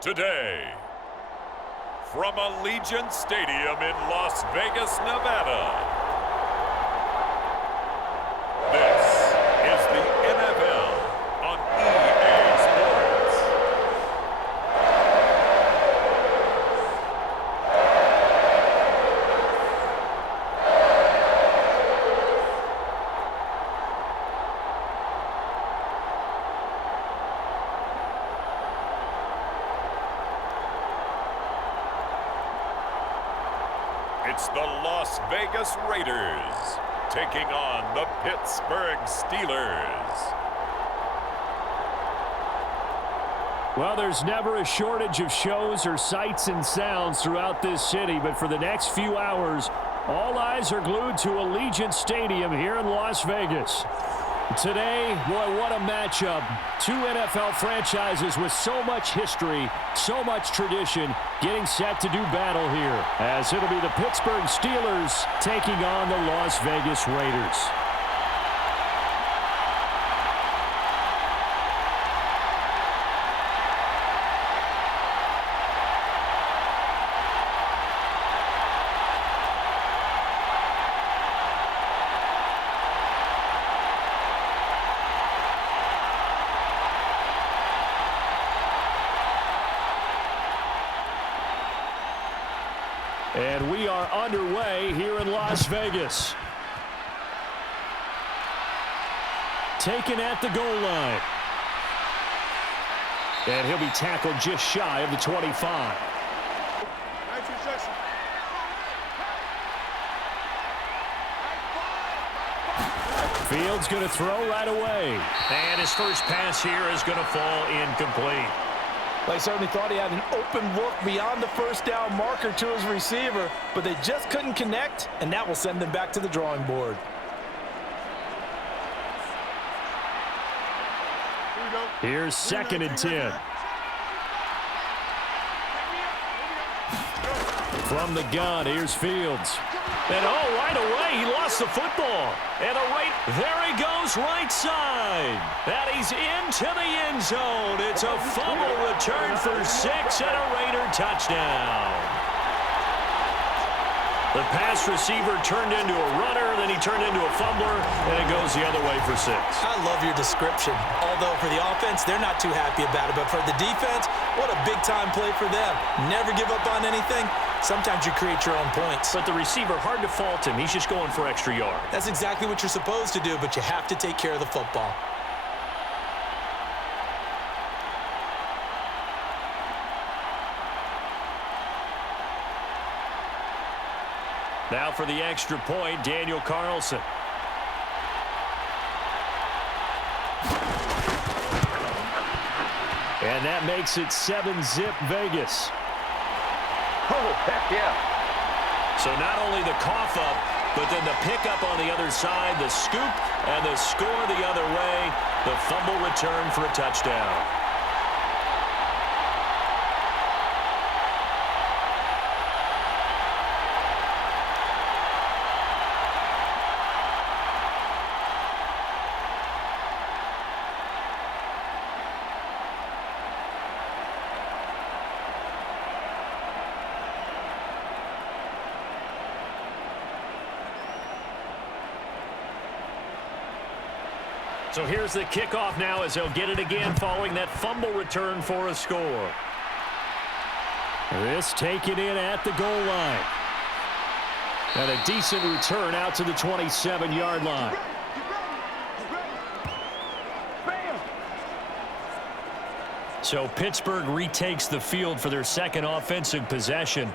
Today, from Allegiant Stadium in Las Vegas, Nevada, this is the NFL on EA Sports. It's the Las Vegas Raiders taking on the Pittsburgh Steelers. Well, there's never a shortage of shows or sights and sounds throughout this city, but for the next few hours, all eyes are glued to Allegiant Stadium here in Las Vegas. Today, boy, what a matchup. Two NFL franchises with so much history, so much tradition, getting set to do battle here, as it'll be the Pittsburgh Steelers taking on the Las Vegas Raiders. And we are underway here in Las Vegas. Taken at the goal line. And he'll be tackled just shy of the 25. Fields going to throw right away. And his first pass here is going to fall incomplete. They certainly thought he had an open look beyond the first down marker to his receiver, but they just couldn't connect, and that will send them back to the drawing board. Here's 2nd and 10. From the gun, here's Fields. And right away, he lost the football. And there he goes right side. And he's into the end zone. It's a fumble return for 6 and a Raider touchdown. The pass receiver turned into a runner, then he turned into a fumbler, and it goes the other way for 6. I love your description. Although for the offense, they're not too happy about it. But for the defense, what a big-time play for them. Never give up on anything. Sometimes you create your own points. But the receiver, hard to fault him. He's just going for extra yard. That's exactly what you're supposed to do, but you have to take care of the football. Now for the extra point, Daniel Carlson. And that makes it 7-zip Vegas. Oh, heck yeah. So not only the cough up, but then the pickup on the other side, the scoop, and the score the other way. The fumble return for a touchdown. So here's the kickoff now as they'll get it again following that fumble return for a score. This taken in at the goal line. And a decent return out to the 27-yard line. So Pittsburgh retakes the field for their second offensive possession.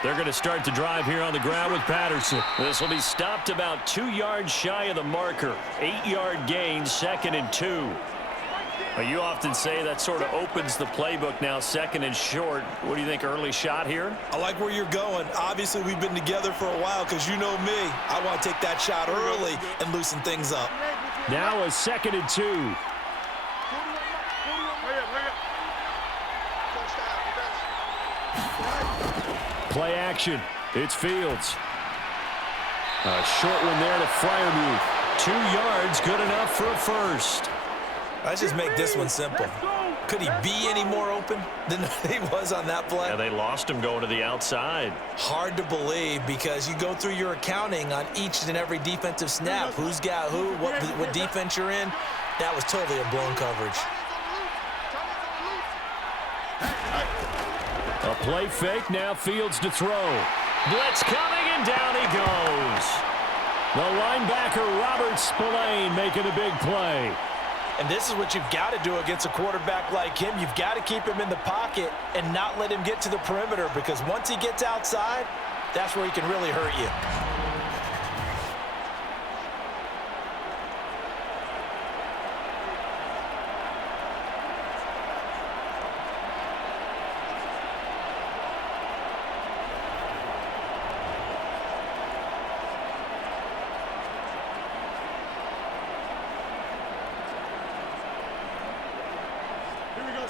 They're going to start the drive here on the ground with Patterson. This will be stopped about 2 yards shy of the marker. 8-yard gain, 2nd and 2. Well, you often say that sort of opens the playbook now, second and short. What do you think, early shot here? I like where you're going. Obviously, we've been together for a while because you know me. I want to take that shot early and loosen things up. Now a 2nd and 2. Play action. It's Fields. A short one there to Freiermuth. 2 yards, good enough for a first. Let's just make this one simple. Could he be any more open than he was on that play? Yeah, they lost him going to the outside. Hard to believe because you go through your accounting on each and every defensive snap. Who's got who, what defense you're in. That was totally a blown coverage. A play fake, now Fields to throw. Blitz coming, and down he goes. The linebacker, Robert Spillane, making a big play. And this is what you've got to do against a quarterback like him. You've got to keep him in the pocket and not let him get to the perimeter because once he gets outside, that's where he can really hurt you.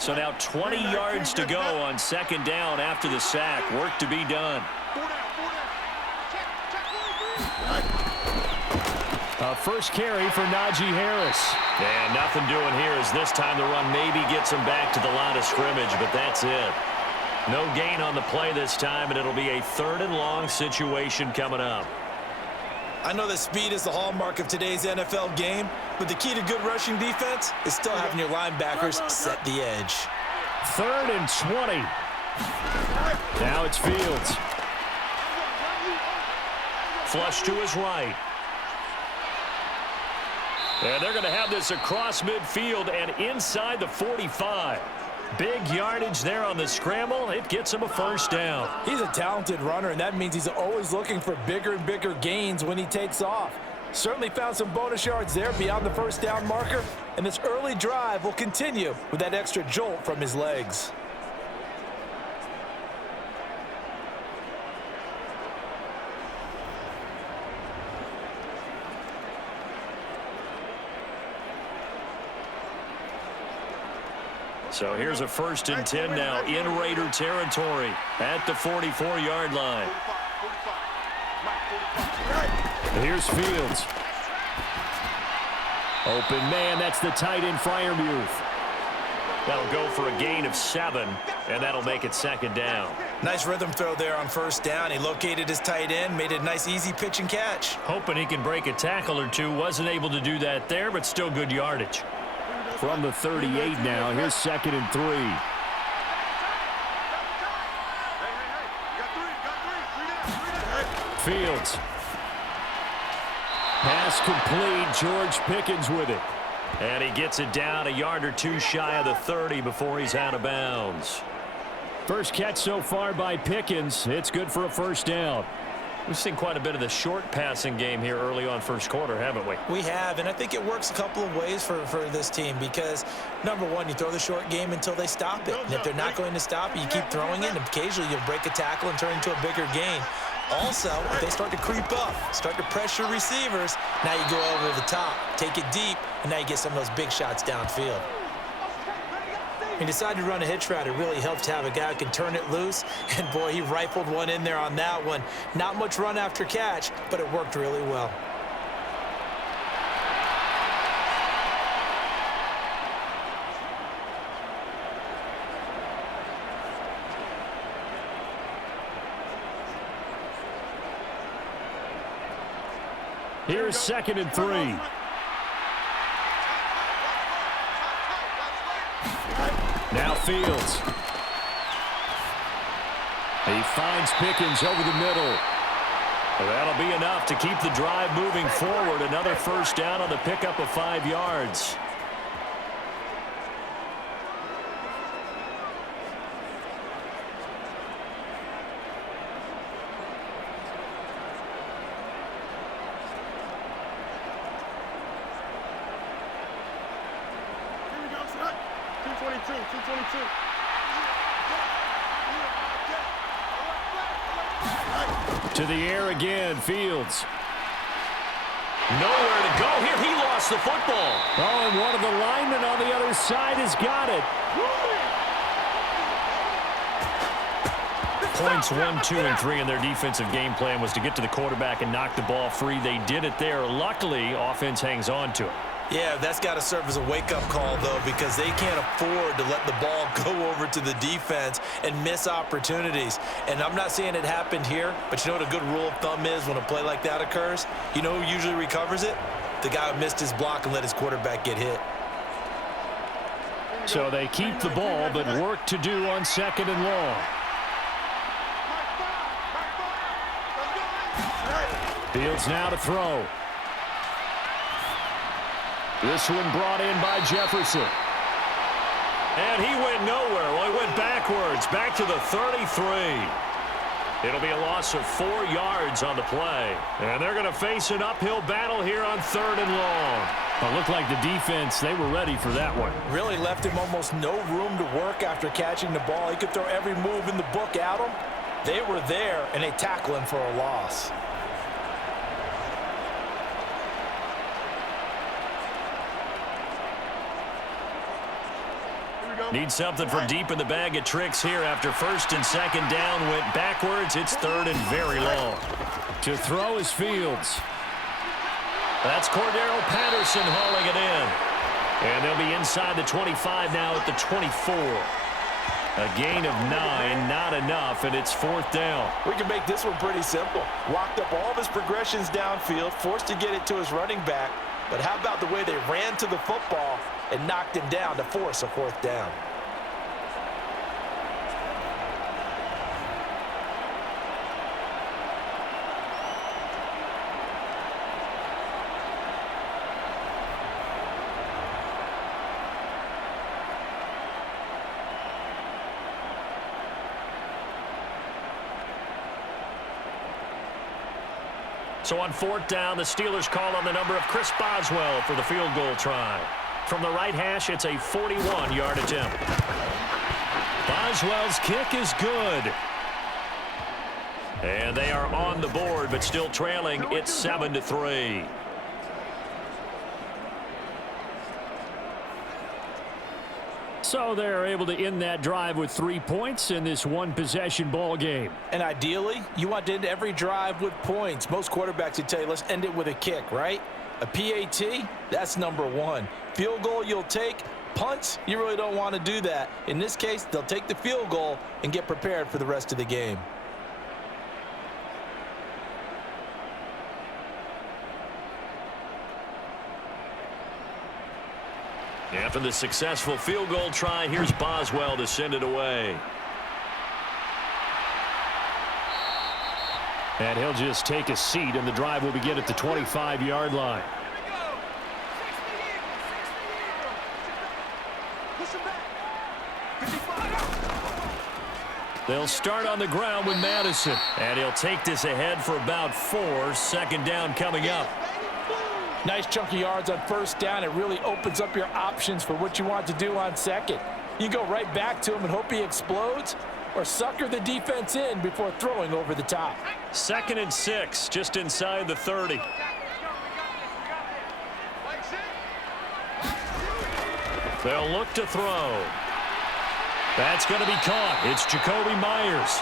So now 20 yards to go on 2nd down after the sack. Work to be done. A first carry for Najee Harris. And nothing doing here as this time the run maybe gets him back to the line of scrimmage, but that's it. No gain on the play this time, and it'll be a 3rd and long situation coming up. I know that speed is the hallmark of today's NFL game, but the key to good rushing defense is still having your linebackers set the edge. 3rd and 20. Now it's Fields. Flush to his right. And they're going to have this across midfield and inside the 45. Big yardage there on the scramble. It gets him a first down. He's a talented runner, and that means he's always looking for bigger and bigger gains when he takes off. Certainly found some bonus yards there beyond the first down marker, and this early drive will continue with that extra jolt from his legs. So here's a 1st and 10 now in Raider territory at the 44-yard line. Here's Fields. Open man, that's the tight end Freiermuth. That'll go for a gain of 7, and that'll make it 2nd down. Nice rhythm throw there on 1st down. He located his tight end, made it a nice easy pitch and catch. Hoping he can break a tackle or two. Wasn't able to do that there, but still good yardage. From the 38 now, here's 2nd and 3. Fields. Pass complete. George Pickens with it. And he gets it down a yard or two shy of the 30 before he's out of bounds. First catch so far by Pickens. It's good for a first down. We've seen quite a bit of the short passing game here early on first quarter, haven't we? We have, and I think it works a couple of ways for this team because, number one, you throw the short game until they stop it. And if they're not going to stop it, you keep throwing it, and occasionally you'll break a tackle and turn into a bigger gain. Also, if they start to creep up, start to pressure receivers, now you go over the top, take it deep, and now you get some of those big shots downfield. He decided to run a hitch route. It really helps to have a guy who can turn it loose. And, boy, he rifled one in there on that one. Not much run after catch, but it worked really well. Here's 2nd and 3. Now Fields. He finds Pickens over the middle. That'll be enough to keep the drive moving forward. Another first down on the pickup of 5 yards. To the air again, Fields. Nowhere to go here. He lost the football. Oh, and one of the linemen on the other side has got it. Points 1, 2, and 3 in their defensive game plan was to get to the quarterback and knock the ball free. They did it there. Luckily, offense hangs on to it. Yeah, that's got to serve as a wake-up call, though, because they can't afford to let the ball go over to the defense and miss opportunities. And I'm not saying it happened here, but you know what a good rule of thumb is when a play like that occurs? You know who usually recovers it? The guy who missed his block and let his quarterback get hit. So they keep the ball, but work to do on 2nd and long. Fields now to throw. This one brought in by Jefferson. And he went nowhere. Well, he went backwards, back to the 33. It'll be a loss of 4 yards on the play. And they're going to face an uphill battle here on 3rd and long. It looked like the defense, they were ready for that one. Really left him almost no room to work after catching the ball. He could throw every move in the book at him. They were there, and they tackle him for a loss. Need something from deep in the bag of tricks here after 1st and 2nd down. Went backwards. It's 3rd and very long. To throw is Fields. That's Cordero Patterson hauling it in. And they'll be inside the 25 now at the 24. A gain of 9, not enough, and it's 4th down. We can make this one pretty simple. Locked up all of his progressions downfield, forced to get it to his running back. But how about the way they ran to the football and knocked him down to force a 4th down? So on 4th down, the Steelers call on the number of Chris Boswell for the field goal try. From the right hash, it's a 41-yard attempt. Boswell's kick is good. And they are on the board, but still trailing. It's 7-3. So they're able to end that drive with 3 points in this one-possession ball game. And ideally, you want to end every drive with points. Most quarterbacks would tell you, let's end it with a kick, right? A PAT, that's number 1. Field goal you'll take. Punts, you really don't want to do that. In this case, they'll take the field goal and get prepared for the rest of the game. After the successful field goal try, here's Boswell to send it away. And he'll just take a seat, and the drive will begin at the 25-yard line. They'll start on the ground with Madison. And he'll take this ahead for about 4. 2nd down coming up. Nice chunk of yards on 1st down. It really opens up your options for what you want to do on 2nd. You go right back to him and hope he explodes, or sucker the defense in before throwing over the top. 2nd and 6, just inside the 30. They'll look to throw. That's going to be caught. It's Jacoby Myers.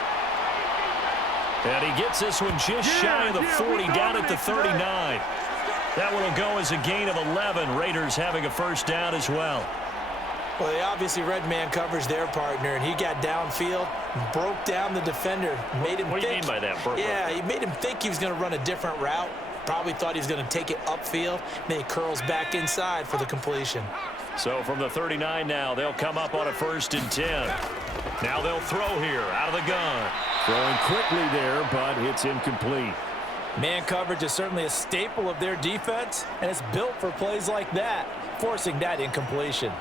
And he gets this one just shy of the 40, down at the 39. That one will go as a gain of 11. Raiders having a 1st down as well. Well, they obviously read man coverage their partner, and he got downfield, broke down the defender, made him What do you mean by that? Yeah, he made him think he was going to run a different route. Probably thought he was going to take it upfield. Then he curls back inside for the completion. So from the 39 now, they'll come up on a 1st and 10. Now they'll throw here out of the gun. Throwing quickly there, but it's incomplete. Man coverage is certainly a staple of their defense, and it's built for plays like that, forcing that incompletion.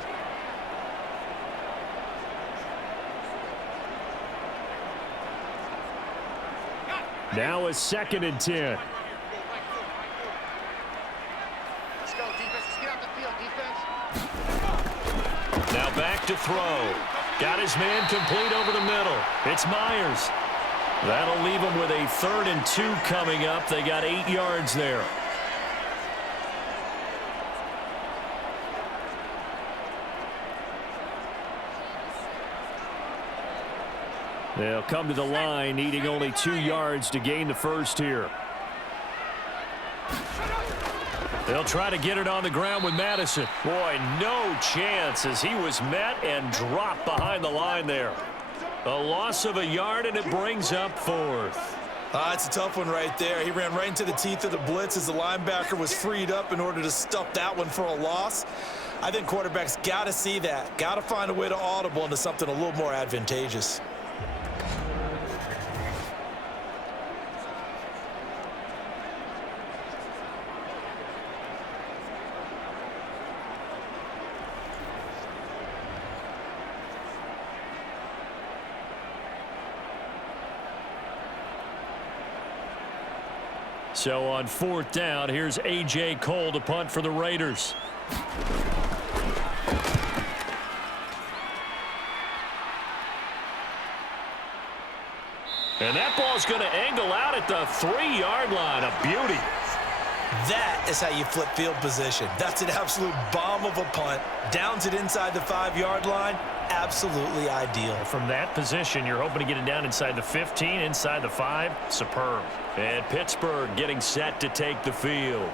Now a 2nd and 10. Now back back to throw. Got his man complete over the middle. It's Myers. That'll leave him with a 3rd and 2 coming up. They got 8 yards there. They'll come to the line, needing only 2 yards to gain the first here. They'll try to get it on the ground with Madison. Boy, no chance as he was met and dropped behind the line there. A loss of a yard, and it brings up 4th. It's a tough one right there. He ran right into the teeth of the blitz as the linebacker was freed up in order to stuff that one for a loss. I think quarterbacks got to see that. Got to find a way to audible into something a little more advantageous. So on 4th down, here's A.J. Cole to punt for the Raiders. And that ball's going to angle out at the 3-yard line. A beauty. That is how you flip field position. That's an absolute bomb of a punt. Downs it inside the 5-yard line. Absolutely ideal. From that position, you're hoping to get it down inside the 15, inside the 5. Superb. And Pittsburgh getting set to take the field.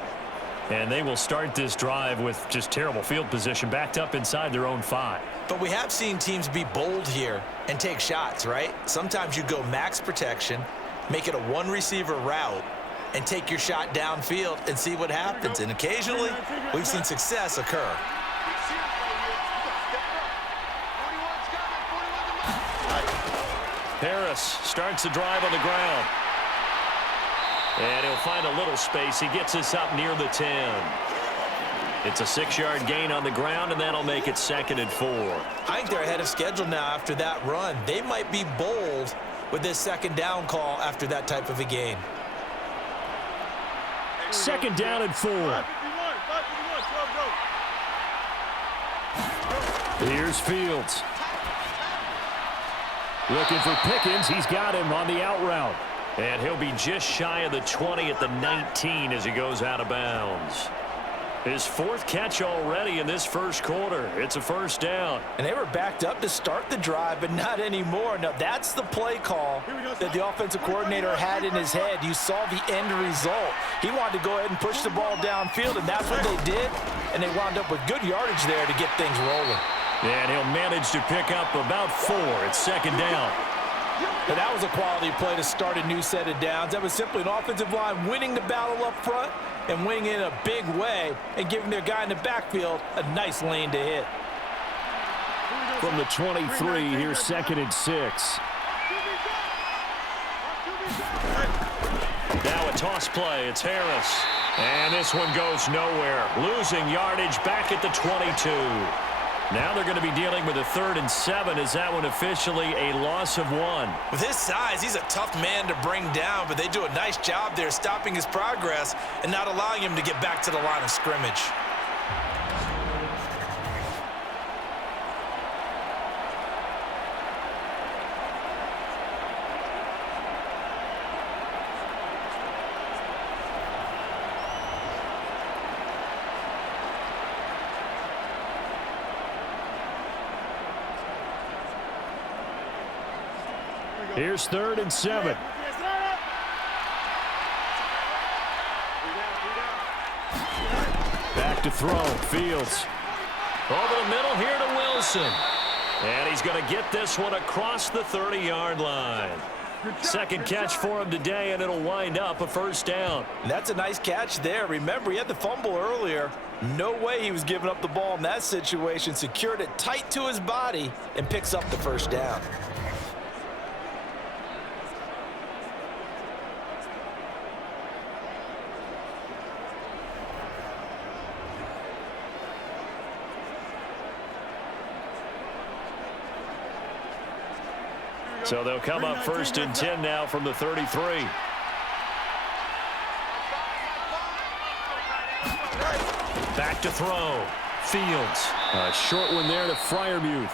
And they will start this drive with just terrible field position, backed up inside their own 5. But we have seen teams be bold here and take shots, right? Sometimes you go max protection, make it a 1-receiver route, and take your shot downfield and see what happens. And occasionally, we've seen success occur. Harris starts the drive on the ground. And he'll find a little space. He gets us up near the 10. It's a 6-yard gain on the ground, and that'll make it 2nd and 4. I think they're ahead of schedule now after that run. They might be bold with this 2nd down call after that type of a gain. 2nd down and 4. Here's Fields. Looking for Pickens. He's got him on the out route. And he'll be just shy of the 20 at the 19 as he goes out of bounds. His 4th catch already in this first quarter. It's a 1st down. And they were backed up to start the drive, but not anymore. Now, that's the play call that the offensive coordinator had in his head. You saw the end result. He wanted to go ahead and push the ball downfield, and that's what they did. And they wound up with good yardage there to get things rolling. And he'll manage to pick up about 4. It's 2nd down. But that was a quality play to start a new set of downs. That was simply an offensive line winning the battle up front and winning in a big way and giving their guy in the backfield a nice lane to hit. From the 23, here's 2nd and 6. Now a toss play. It's Harris. And this one goes nowhere. Losing yardage back at the 22. Now they're going to be dealing with a 3rd and 7. Is that one officially a loss of 1? With his size, he's a tough man to bring down, but they do a nice job there stopping his progress and not allowing him to get back to the line of scrimmage. Here's 3rd and 7. Back to throw. Fields. Over the middle here to Wilson. And he's going to get this one across the 30-yard line. 2nd catch for him today, and it'll wind up a 1st down. And that's a nice catch there. Remember, he had the fumble earlier. No way he was giving up the ball in that situation. Secured it tight to his body and picks up the 1st down. So they'll come up 1st and 10 now from the 33. Back to throw. Fields. A short one there to Freiermuth.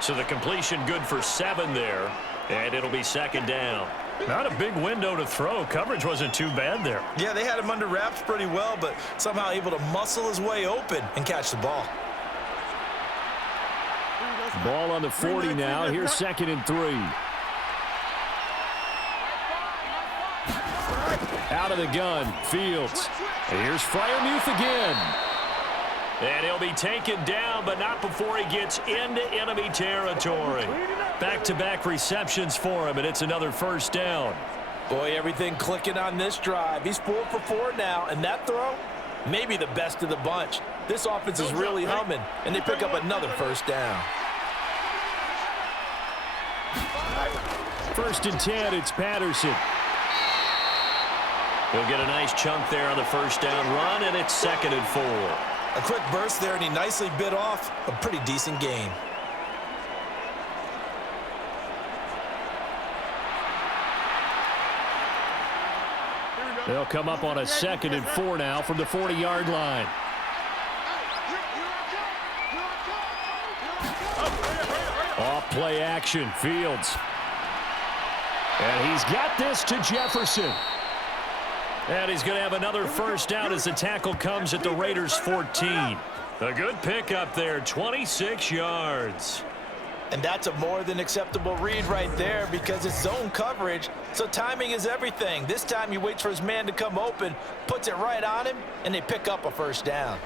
So the completion good for 7 there, and it'll be second down. Not a big window to throw. Coverage wasn't too bad there. Yeah, they had him under wraps pretty well, but somehow able to muscle his way open and catch the ball. Ball on the 40 now. Here's 2nd and 3. Out of the gun, Fields. And here's Freiermuth again. And he'll be taken down, but not before he gets into enemy territory. Back-to-back receptions for him, and it's another first down. Boy, everything clicking on this drive. He's 4 for 4 now, and that throw, maybe the best of the bunch. This offense is really humming, and they pick up another first down. 1st and 10, it's Patterson. He'll get a nice chunk there on the first down run, and it's 2nd and 4. A quick burst there, and he nicely bit off a pretty decent gain. They'll come up on a 2nd and 4 now from the 40-yard line. Off play action, Fields. And he's got this to Jefferson. And he's going to have another first down as the tackle comes at the Raiders' 14. A good pickup there, 26 yards. And that's a more than acceptable read right there because it's zone coverage, so timing is everything. This time he waits for his man to come open, puts it right on him, and they pick up a first down.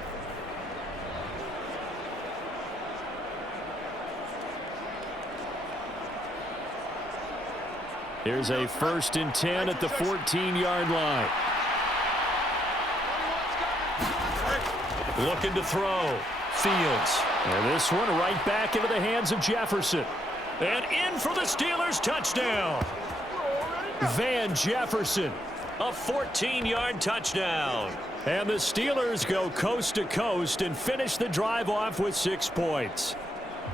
Here's a 1st and 10 at the 14-yard line. Looking to throw. Fields. And this one right back into the hands of Jefferson. And in for the Steelers, touchdown. Van Jefferson. A 14-yard touchdown. And the Steelers go coast to coast and finish the drive off with 6 points.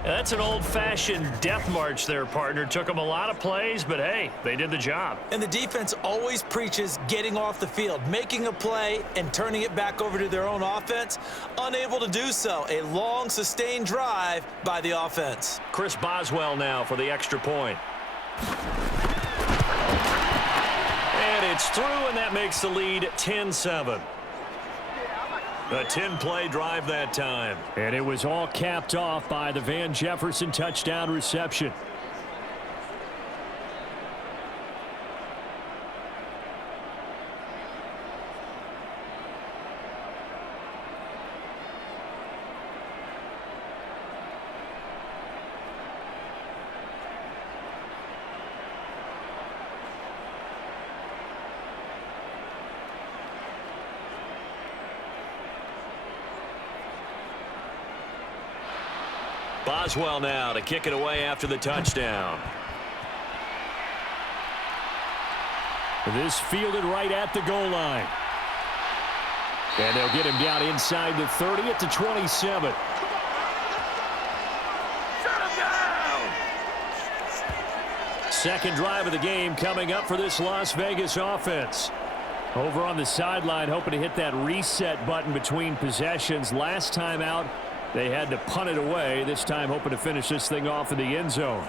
That's an old-fashioned death march there, partner. Took them a lot of plays, but hey, they did the job. And the defense always preaches getting off the field, making a play, and turning it back over to their own offense. Unable to do so. A long, sustained drive by the offense. Chris Boswell now for the extra point. And it's through, and that makes the lead 10-7. A 10-play drive that time. And it was all capped off by the Van Jefferson touchdown reception. Boswell now to kick it away after the touchdown. This fielded right at the goal line. And they'll get him down inside the 30 at the 27. Second drive of the game coming up for this Las Vegas offense. Over on the sideline, hoping to hit that reset button between possessions. Last time out, they had to punt it away. This time hoping to finish this thing off in the end zone.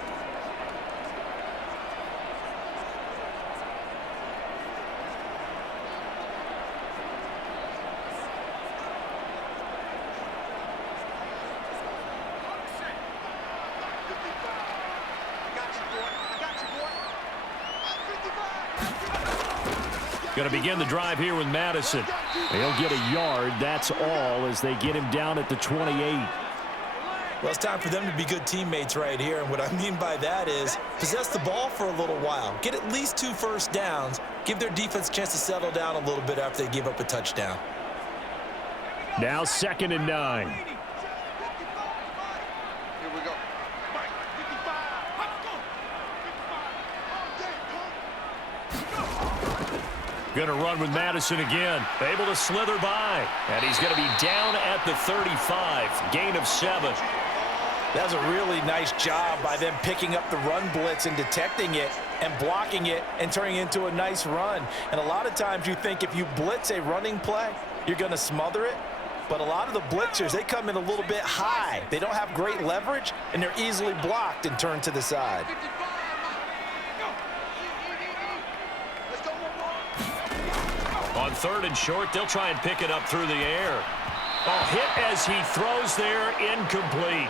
Going to begin the drive here with Madison. They'll get a yard. That's all as they get him down at the 28. Well, it's time for them to be good teammates right here. And what I mean by that is possess the ball for a little while. Get at least 2 first downs. Give their defense a chance to settle down a little bit after they give up a touchdown. Now 2nd and 9. Going to run with Madison again. Able to slither by. And he's going to be down at the 35. Gain of 7. That was a really nice job by them picking up the run blitz and detecting it and blocking it and turning it into a nice run. And a lot of times you think if you blitz a running play, you're going to smother it. But a lot of the blitzers, they come in a little bit high. They don't have great leverage, and they're easily blocked and turned to the side. On 3rd and short, they'll try and pick it up through the air. Oh, hit as he throws there, incomplete.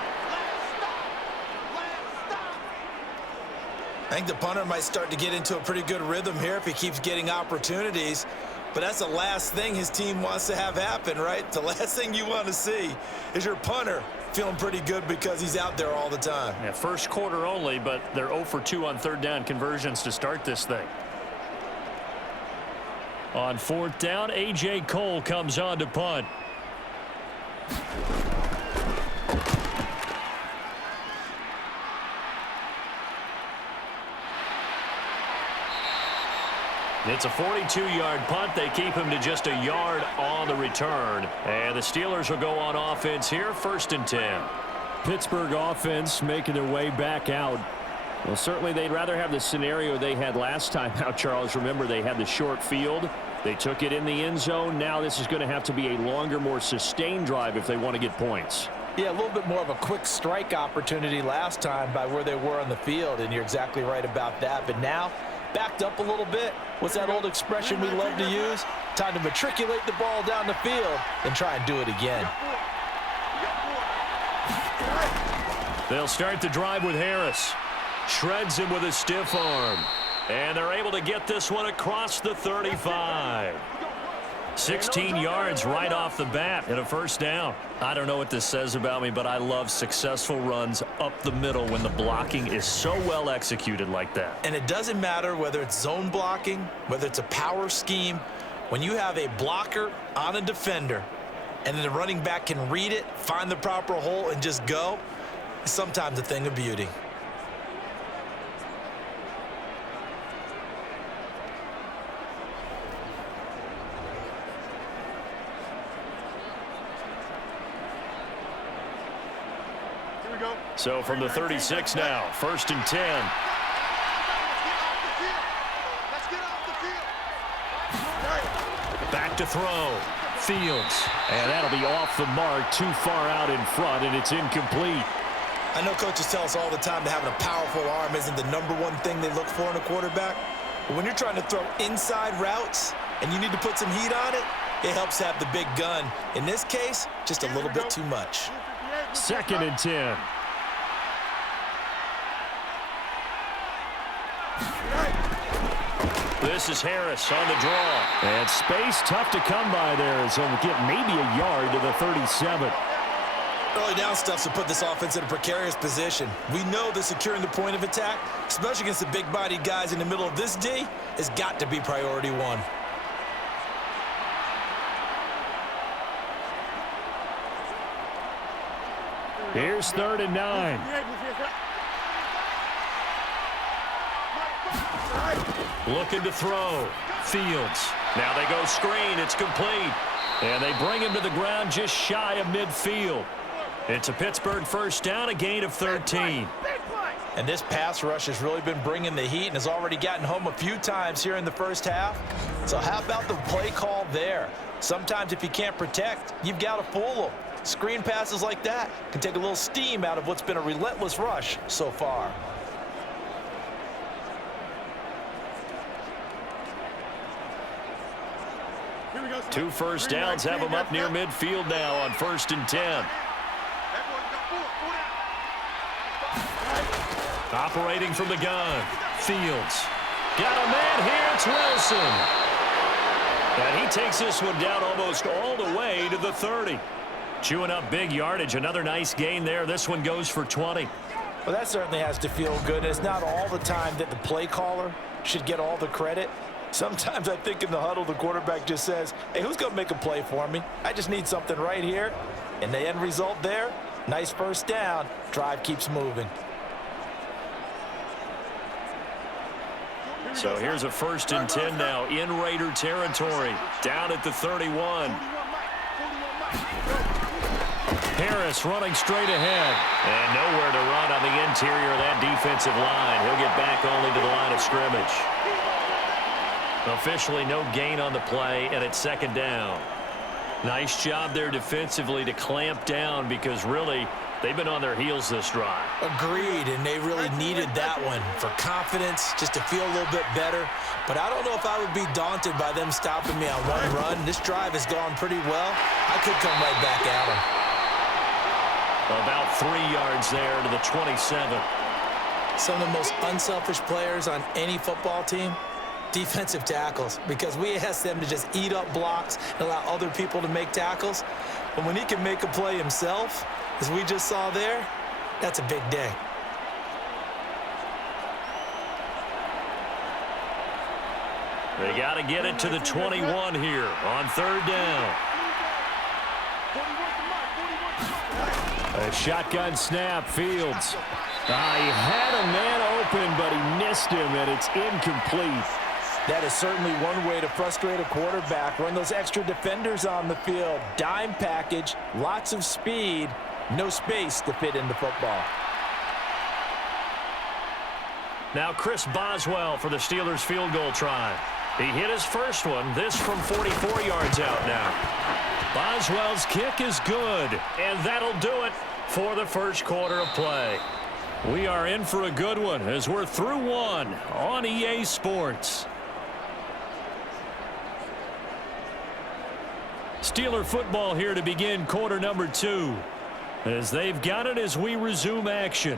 I think the punter might start to get into a pretty good rhythm here if he keeps getting opportunities. But that's the last thing his team wants to have happen, right? The last thing you want to see is your punter feeling pretty good because he's out there all the time. Yeah, first quarter only, but they're 0 for 2 on 3rd down conversions to start this thing. On 4th down, A.J. Cole comes on to punt. It's a 42-yard punt. They keep him to just a yard on the return. And the Steelers will go on offense here, 1st and 10. Pittsburgh offense making their way back out. Well, certainly they'd rather have the scenario they had last time out, Charles. Remember, they had the short field. They took it in the end zone. Now this is going to have to be a longer, more sustained drive if they want to get points. Yeah, a little bit more of a quick strike opportunity last time by where they were on the field, and you're exactly right about that. But now, backed up a little bit. What's that old expression we love to use? Time to matriculate the ball down the field and try and do it again. They'll start the drive with Harris. Shreds him with a stiff arm. And they're able to get this one across the 35. 16 yards right off the bat and a 1st down. I don't know what this says about me, but I love successful runs up the middle when the blocking is so well executed like that. And it doesn't matter whether it's zone blocking, whether it's a power scheme. When you have a blocker on a defender and then the running back can read it, find the proper hole, and just go, it's sometimes a thing of beauty. So from the 36 now, 1st and 10. Back to throw. Fields. And that'll be off the mark, too far out in front, and it's incomplete. I know coaches tell us all the time that having a powerful arm isn't the #1 thing they look for in a quarterback. But when you're trying to throw inside routes and you need to put some heat on it, it helps have the big gun. In this case, just a little bit too much. 2nd and 10. This is Harris on the draw. And space tough to come by there, so we'll get maybe a yard to the 37. Early down stuff to put this offense in a precarious position. We know that securing the point of attack, especially against the big-bodied guys in the middle of this D, has got to be priority 1. Here's 3rd and 9. Looking to throw. Fields. Now they go screen. It's complete. And they bring him to the ground just shy of midfield. It's a Pittsburgh 1st down, a gain of 13. And this pass rush has really been bringing the heat and has already gotten home a few times here in the 1st half. So how about the play call there? Sometimes if you can't protect, you've got to fool them. Screen passes like that can take a little steam out of what's been a relentless rush so far. Two 1st downs have them up near midfield now on 1st and 10. Operating from the gun. Fields. Got a man here. It's Wilson. And he takes this one down almost all the way to the 30. Chewing up big yardage. Another nice gain there. This one goes for 20. Well, that certainly has to feel good. It's not all the time that the play caller should get all the credit. Sometimes I think in the huddle, the quarterback just says, hey, who's going to make a play for me? I just need something right here. And the end result there, nice 1st down. Drive keeps moving. So here's a 1st and 10 now in Raider territory. Down at the 31. Harris running straight ahead. And nowhere to run on the interior of that defensive line. He'll get back only to the line of scrimmage. Officially no gain on the play, and it's 2nd down. Nice job there defensively to clamp down because really they've been on their heels this drive. Agreed, and they really needed that one for confidence, just to feel a little bit better. But I don't know if I would be daunted by them stopping me on one run. This drive has gone pretty well. I could come right back at them. About 3 yards there to the 27. Some of the most unselfish players on any football team, defensive tackles, because we ask them to just eat up blocks and allow other people to make tackles. But when he can make a play himself, as we just saw there, that's a big day. They got to get it to the 21 here on third down. A shotgun snap, Fields. He had a man open, but he missed him, and it's incomplete. That is certainly one way to frustrate a quarterback. Run those extra defenders on the field. Dime package, lots of speed, no space to fit in the football. Now Chris Boswell for the Steelers field goal try. He hit his first one, this from 44 yards out now. Boswell's kick is good, and that'll do it for the first quarter of play. We are in for a good one as we're through one on EA Sports. Steeler football here to begin quarter number 2 as they've got it as we resume action.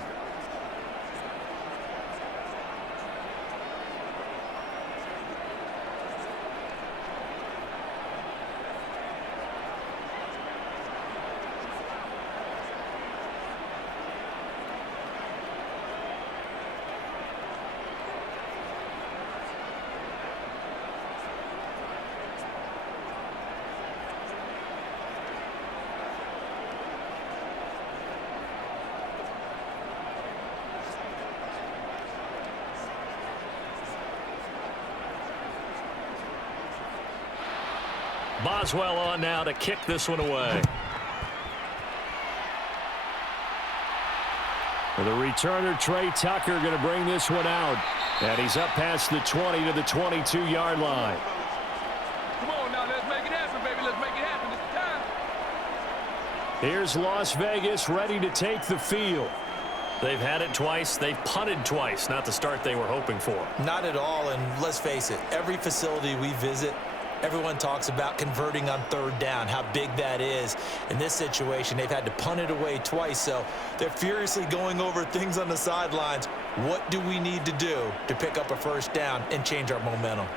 Boswell on now to kick this one away. The returner, Trey Tucker, going to bring this one out. And he's up past the 20 to the 22-yard line. Come on now, let's make it happen, baby. Let's make it happen. It's time. Here's Las Vegas ready to take the field. They've had it twice. They've punted twice. Not the start they were hoping for. Not at all, and let's face it, every facility we visit, everyone talks about converting on third down, how big that is. In this situation, they've had to punt it away twice, so they're furiously going over things on the sidelines. What do we need to do to pick up a first down and change our momentum?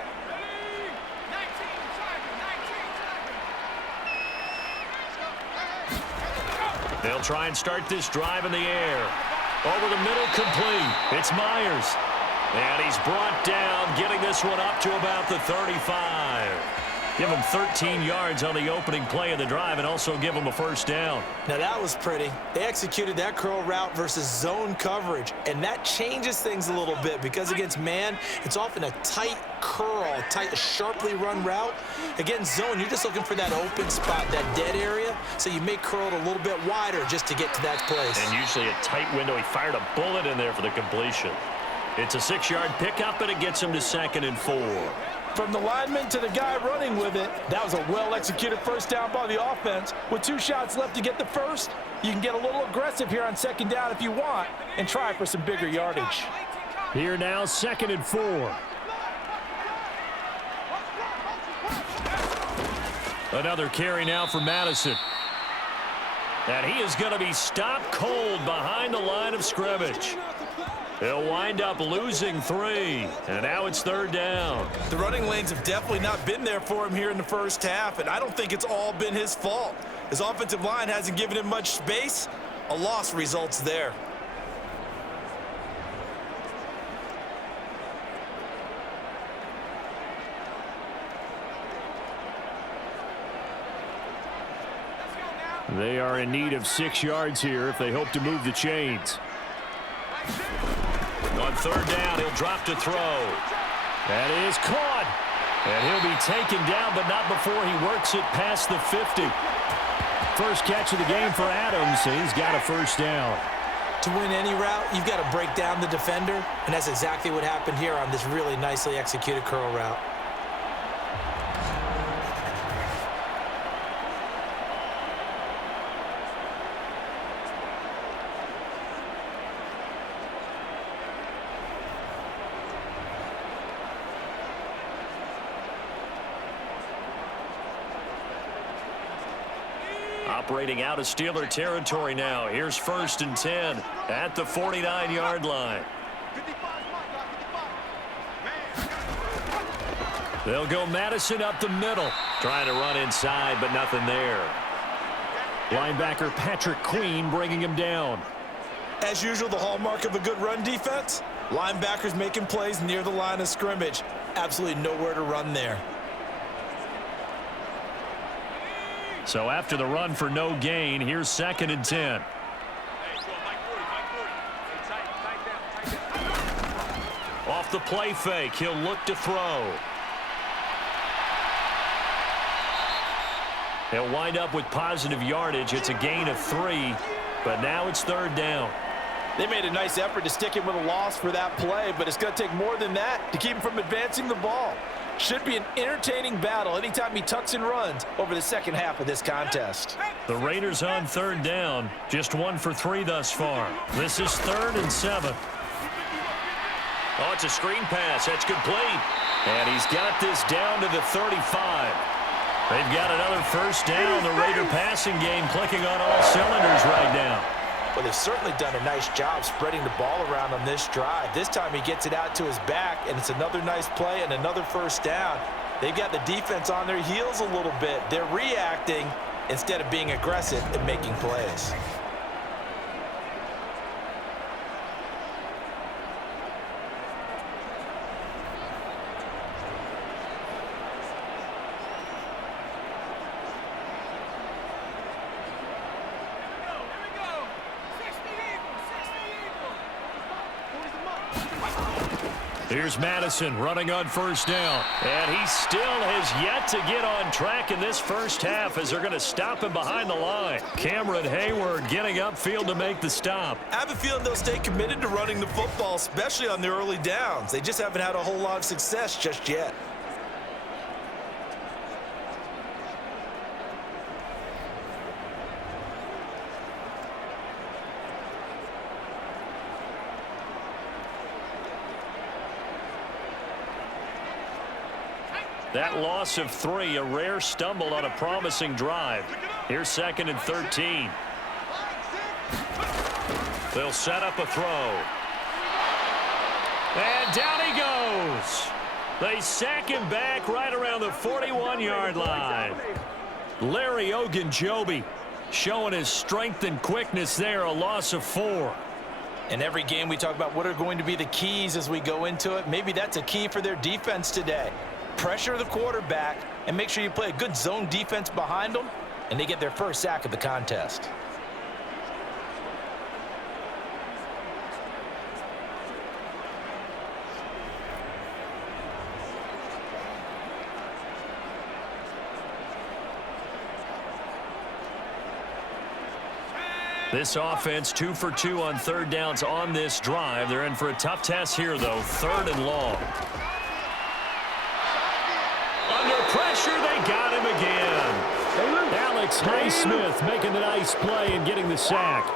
They'll try and start this drive in the air. Over the middle, complete. It's Myers. And he's brought down, getting this one up to about the 35. Give him 13 yards on the opening play of the drive and also give him a first down. Now that was pretty. They executed that curl route versus zone coverage, and that changes things a little bit because against man, it's often a tight curl, tight, sharply run route. Against zone, you're just looking for that open spot, that dead area, so you may curl it a little bit wider just to get to that place. And usually a tight window. He fired a bullet in there for the completion. It's a 6-yard pickup, and it gets him to 2nd and 4. From the lineman to the guy running with it, that was a well-executed first down by the offense. With 2 shots left to get the first, you can get a little aggressive here on 2nd down if you want and try for some bigger yardage. Here now, 2nd and 4. Another carry now for Madison. And he is going to be stopped cold behind the line of scrimmage. He'll wind up losing 3, and now it's 3rd down. The running lanes have definitely not been there for him here in the first half, and I don't think it's all been his fault. His offensive line hasn't given him much space. A loss results there. They are in need of 6 yards here if they hope to move the chains. On 3rd down, he'll drop to throw. That is caught. And he'll be taken down, but not before he works it past the 50. First catch of the game for Adams, and he's got a first down. To win any route, you've got to break down the defender, and that's exactly what happened here on this really nicely executed curl route. operating out of Steeler territory now. Here's 1st and 10 at the 49-yard line. They'll go Madison up the middle. Trying to run inside, but nothing there. Linebacker Patrick Queen bringing him down. As usual, the hallmark of a good run defense, linebackers making plays near the line of scrimmage. Absolutely nowhere to run there. So after the run for no gain, here's 2nd and 10. Off the play fake, he'll look to throw. He'll wind up with positive yardage. It's a gain of 3, but now it's 3rd down. They made a nice effort to stick him with a loss for that play, but it's going to take more than that to keep him from advancing the ball. Should be an entertaining battle anytime he tucks and runs over the second half of this contest. The Raiders on 3rd down. Just 1 for 3 thus far. This is 3rd and 7. Oh, it's a screen pass. That's complete. And he's got this down to the 35. They've got another 1st down. The Raider passing game clicking on all cylinders right now. Well, they've certainly done a nice job spreading the ball around on this drive. This time he gets it out to his back, and it's another nice play and another 1st down. They've got the defense on their heels a little bit. They're reacting instead of being aggressive and making plays. Here's Madison running on 1st down. And he still has yet to get on track in this first half as they're going to stop him behind the line. Cameron Hayward getting upfield to make the stop. I have a feeling they'll stay committed to running the football, especially on the early downs. They just haven't had a whole lot of success just yet. That loss of 3, a rare stumble on a promising drive. Here's 2nd and 13. They'll set up a throw. And down he goes. They sack him back right around the 41-yard line. Larry Ogunjobi showing his strength and quickness there, a loss of 4. In every game we talk about what are going to be the keys as we go into it. Maybe that's a key for their defense today. Pressure the quarterback and make sure you play a good zone defense behind them, and they get their first sack of the contest. This offense 2 for 2 on 3rd downs on this drive. They're in for a tough test here, though. 3rd and long. Under pressure, they got him again. Alex Highsmith making the nice play and getting the sack.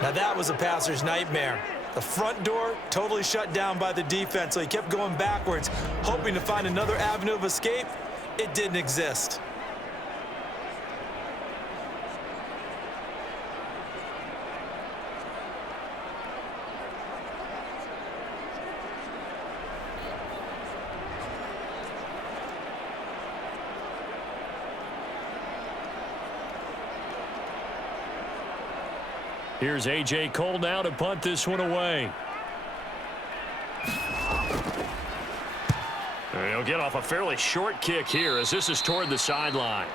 Now that was a passer's nightmare. The front door totally shut down by the defense, so he kept going backwards, hoping to find another avenue of escape. It didn't exist. Here's A.J. Cole now to punt this one away. And he'll get off a fairly short kick here as this is toward the sideline.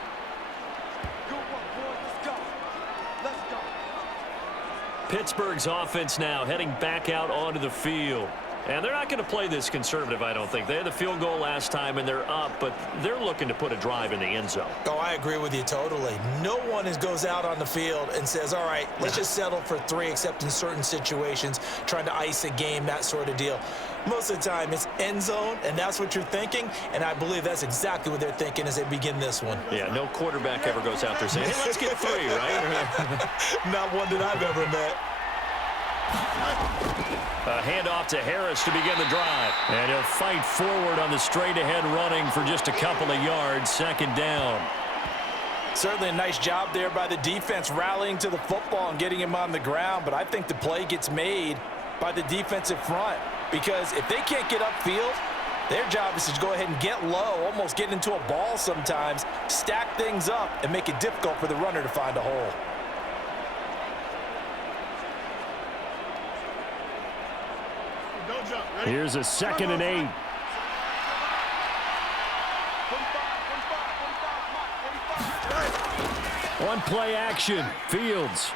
Pittsburgh's offense now heading back out onto the field. And they're not going to play this conservative, I don't think. They had the field goal last time, and they're up, but they're looking to put a drive in the end zone. Oh, I agree with you totally. No one goes out on the field and says, all right, let's just settle for 3, except in certain situations, trying to ice a game, that sort of deal. Most of the time, it's end zone, and that's what you're thinking, and I believe that's exactly what they're thinking as they begin this one. Yeah, no quarterback ever goes out there saying, hey, let's get 3, right? Not one that I've ever met. A handoff to Harris to begin the drive. And he'll fight forward on the straight-ahead running for just a couple of yards. 2nd down. Certainly a nice job there by the defense rallying to the football and getting him on the ground, but I think the play gets made by the defensive front because if they can't get upfield, their job is to go ahead and get low, almost get into a ball sometimes, stack things up, and make it difficult for the runner to find a hole. Here's a 2nd and 8. One play action. Fields.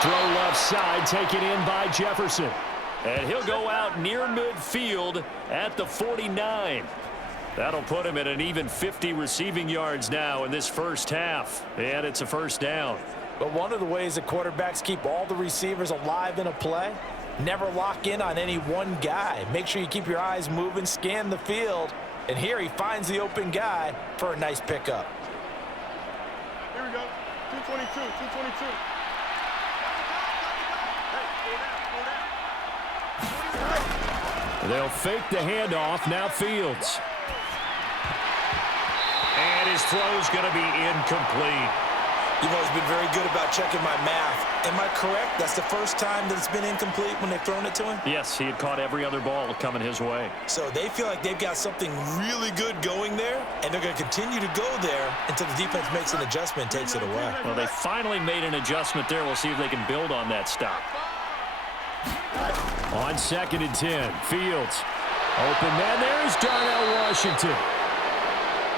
Throw left side, taken in by Jefferson. And he'll go out near midfield at the 49. That'll put him at an even 50 receiving yards now in this first half. And it's a first down. But one of the ways that quarterbacks keep all the receivers alive in a play, never lock in on any one guy. Make sure you keep your eyes moving, scan the field. And here he finds the open guy for a nice pickup. Here we go. 222, 222. They'll fake the handoff. Now Fields. And his throw's going to be incomplete. You've always been very good about checking my math. Am I correct? That's the first time that it's been incomplete when they've thrown it to him? Yes, he had caught every other ball coming his way. So they feel like they've got something really good going there, and they're going to continue to go there until the defense makes an adjustment and takes it away. Well, they finally made an adjustment there. We'll see if they can build on that stop. On 2nd and 10, Fields. Open man, there's Darnell Washington.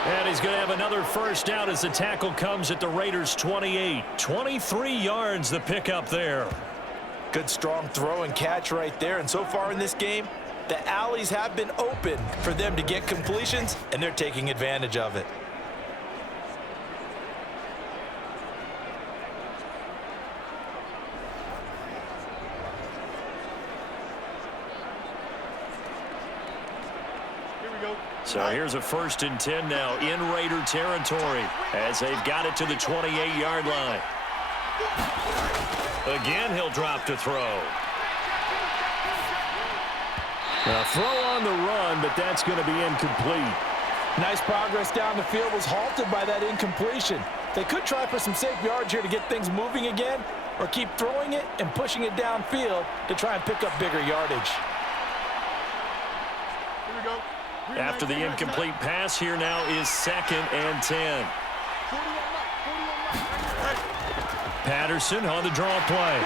And he's going to have another first down as the tackle comes at the Raiders' 28. 23 yards the pickup there. Good strong throw and catch right there. And so far in this game, the alleys have been open for them to get completions, and they're taking advantage of it. So here's a 1st and 10 now in Raider territory as they've got it to the 28-yard line. Again, he'll drop to throw. A throw on the run, but that's going to be incomplete. Nice progress down the field was halted by that incompletion. They could try for some safe yards here to get things moving again, or keep throwing it and pushing it downfield to try and pick up bigger yardage. Here we go. After the incomplete pass, here now is 2nd and 10. Patterson on the draw play.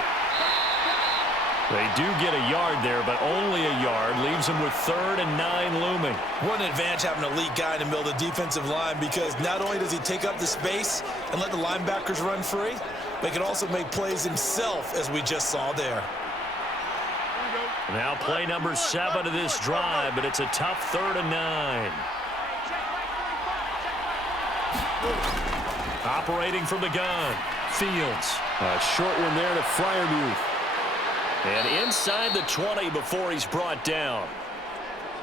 They do get a yard there, but only a yard. Leaves them with 3rd and 9 looming. What an advantage having an elite guy in the middle of the defensive line, because not only does he take up the space and let the linebackers run free, but he can also make plays himself, as we just saw there. Now play number 7 of this drive, but it's a tough 3rd and 9. Operating from the gun, Fields. A short one there to Freiermuth. And inside the 20 before he's brought down.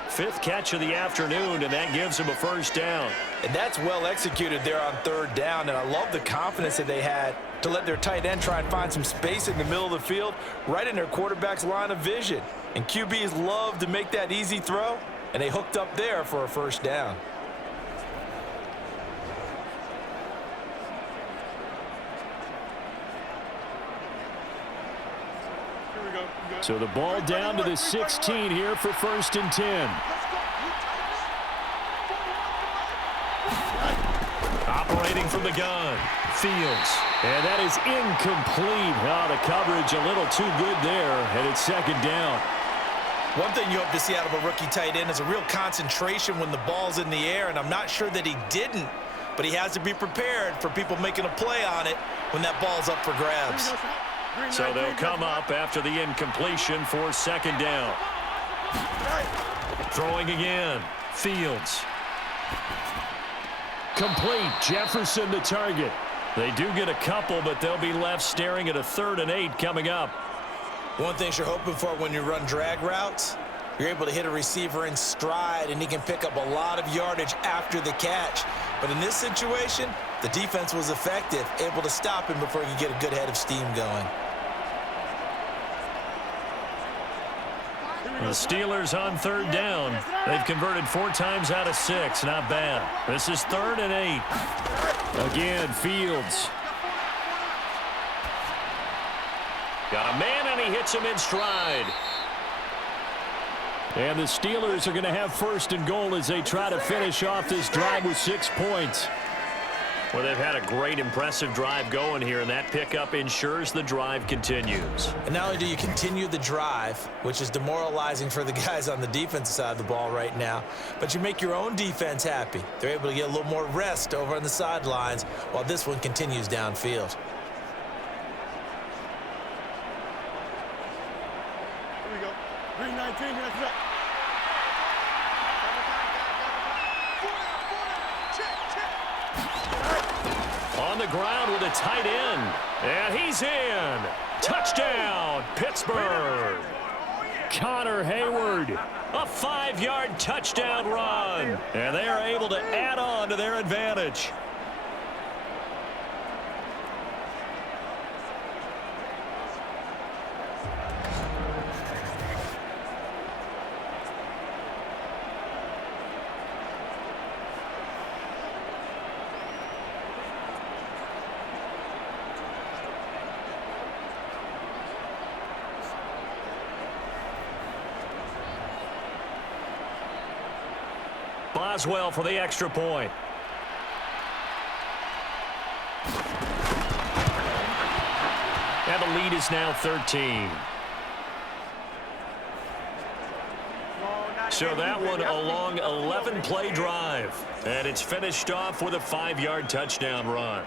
5th catch of the afternoon, and that gives him a first down. And that's well executed there on 3rd down, and I love the confidence that they had to let their tight end try and find some space in the middle of the field, right in their quarterback's line of vision. And QBs love to make that easy throw, and they hooked up there for a first down. So the ball down to the 16 here for 1st and 10. Operating from the gun, Fields. And that is incomplete. Oh, the coverage a little too good there, and it's 2nd down. One thing you hope to see out of a rookie tight end is a real concentration when the ball's in the air, and I'm not sure that he didn't, but he has to be prepared for people making a play on it when that ball's up for grabs. So they'll come up after the incompletion for 2nd down. Throwing again, Fields. Complete, Jefferson the target. They do get a couple, but they'll be left staring at a 3rd and 8 coming up. One thing you're hoping for when you run drag routes, you're able to hit a receiver in stride, and he can pick up a lot of yardage after the catch. But in this situation, the defense was effective, able to stop him before he could get a good head of steam going. The Steelers on third down. They've converted 4 times out of 6. Not bad. This is 3rd and 8. Again, Fields. Got a man, and he hits him in stride. And the Steelers are going to have 1st and goal as they try to finish off this drive with 6 points. Well, they've had a great, impressive drive going here, and that pickup ensures the drive continues. And not only do you continue the drive, which is demoralizing for the guys on the defensive side of the ball right now, but you make your own defense happy. They're able to get a little more rest over on the sidelines while this one continues downfield. Here we go. 319, let's go. On the ground with a tight end. And he's in. Touchdown, Pittsburgh. Connor Hayward. A 5-yard touchdown run. And they are able to add on to their advantage. Boswell for the extra point. And the lead is now 13. So that one a long 11-play drive. And it's finished off with a 5-yard touchdown run.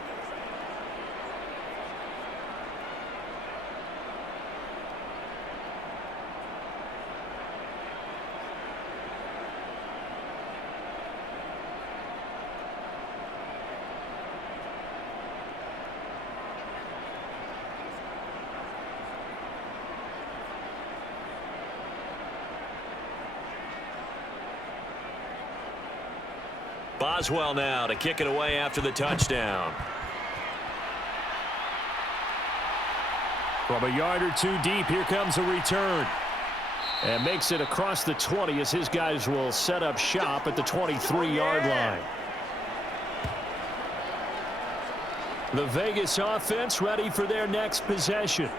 Boswell now to kick it away after the touchdown. From a yard or 2 deep, here comes a return. And makes it across the 20 as his guys will set up shop at the 23-yard line. The Vegas offense ready for their next possession.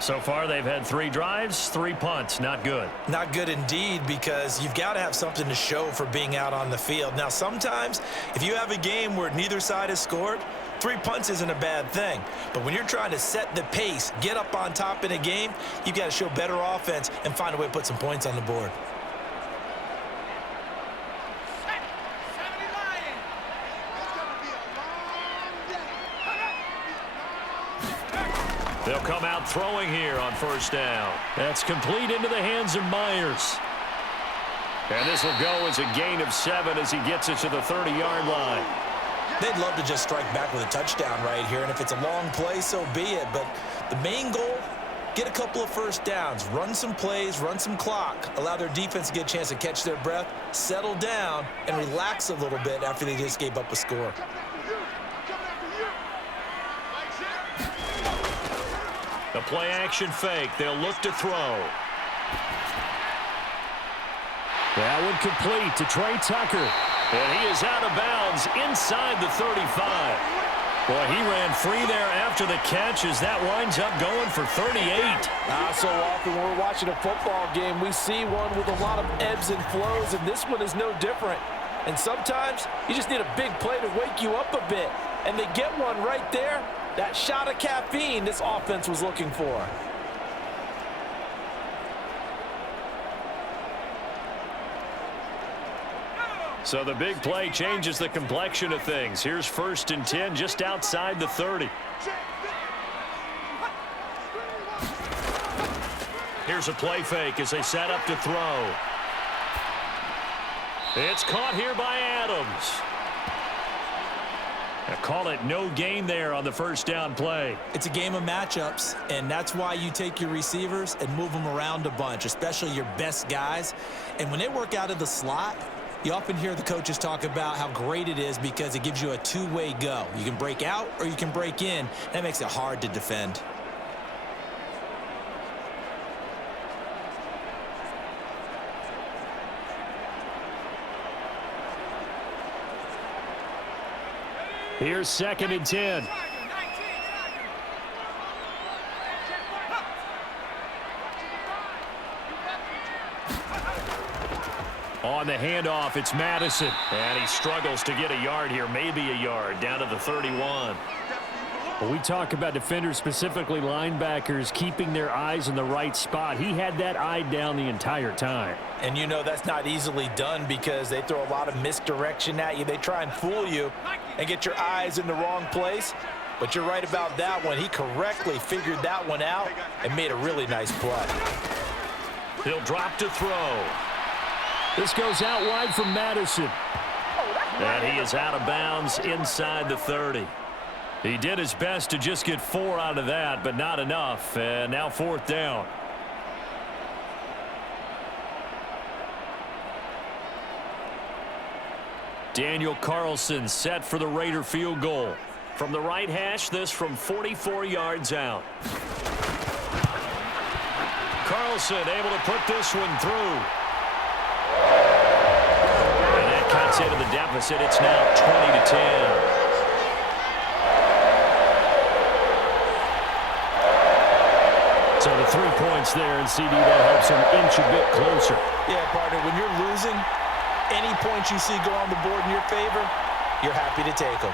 So far, they've had 3 drives, 3 punts. Not good. Not good indeed, because you've got to have something to show for being out on the field. Now, sometimes, if you have a game where neither side has scored, 3 punts isn't a bad thing. But when you're trying to set the pace, get up on top in a game, you've got to show better offense and find a way to put some points on the board. They'll come out throwing here on 1st down. That's complete into the hands of Myers. And this will go as a gain of 7 as he gets it to the 30-yard line. They'd love to just strike back with a touchdown right here, and if it's a long play, so be it. But the main goal, get a couple of 1st downs, run some plays, run some clock, allow their defense to get a chance to catch their breath, settle down, and relax a little bit after they just gave up a score. The play-action fake. They'll look to throw. That one complete to Trey Tucker. And he is out of bounds inside the 35. Boy, he ran free there after the catch as that winds up going for 38. So often when we're watching a football game, we see one with a lot of ebbs and flows, and this one is no different. And sometimes you just need a big play to wake you up a bit. And they get one right there. That shot of caffeine this offense was looking for. So the big play changes the complexion of things. Here's 1st and 10 just outside the 30. Here's a play fake as they set up to throw. It's caught here by Adams. I call it no gain there on the 1st down play. It's a game of matchups, and that's why you take your receivers and move them around a bunch, especially your best guys. And when they work out of the slot, you often hear the coaches talk about how great it is because it gives you a 2-way go. You can break out or you can break in. That makes it hard to defend. Here's 2nd and 10. On the handoff, it's Madison. And he struggles to get a yard here, maybe a yard, down to the 31. Well, we talk about defenders, specifically linebackers, keeping their eyes in the right spot. He had that eye down the entire time. And you know that's not easily done because they throw a lot of misdirection at you. They try and fool you and get your eyes in the wrong place. But you're right about that one. He correctly figured that one out and made a really nice play. He'll drop to throw. This goes out wide from Madison. And he is out of bounds inside the 30. He did his best to just get 4 out of that, but not enough. And now 4th down. Daniel Carlson set for the Raider field goal. From the right hash, this from 44 yards out. Carlson able to put this one through. And that cuts into the deficit. It's now 20-10. So the 3 points there, and CD, that helps him inch a bit closer. Yeah, partner, when you're losing, any points you see go on the board in your favor, you're happy to take them.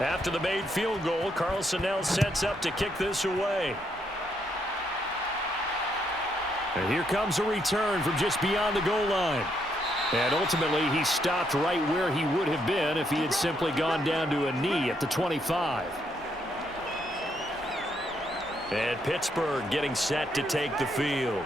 After the made field goal, Carlson now sets up to kick this away. And here comes a return from just beyond the goal line. And ultimately, he stopped right where he would have been if he had simply gone down to a knee at the 25. And Pittsburgh getting set to take the field.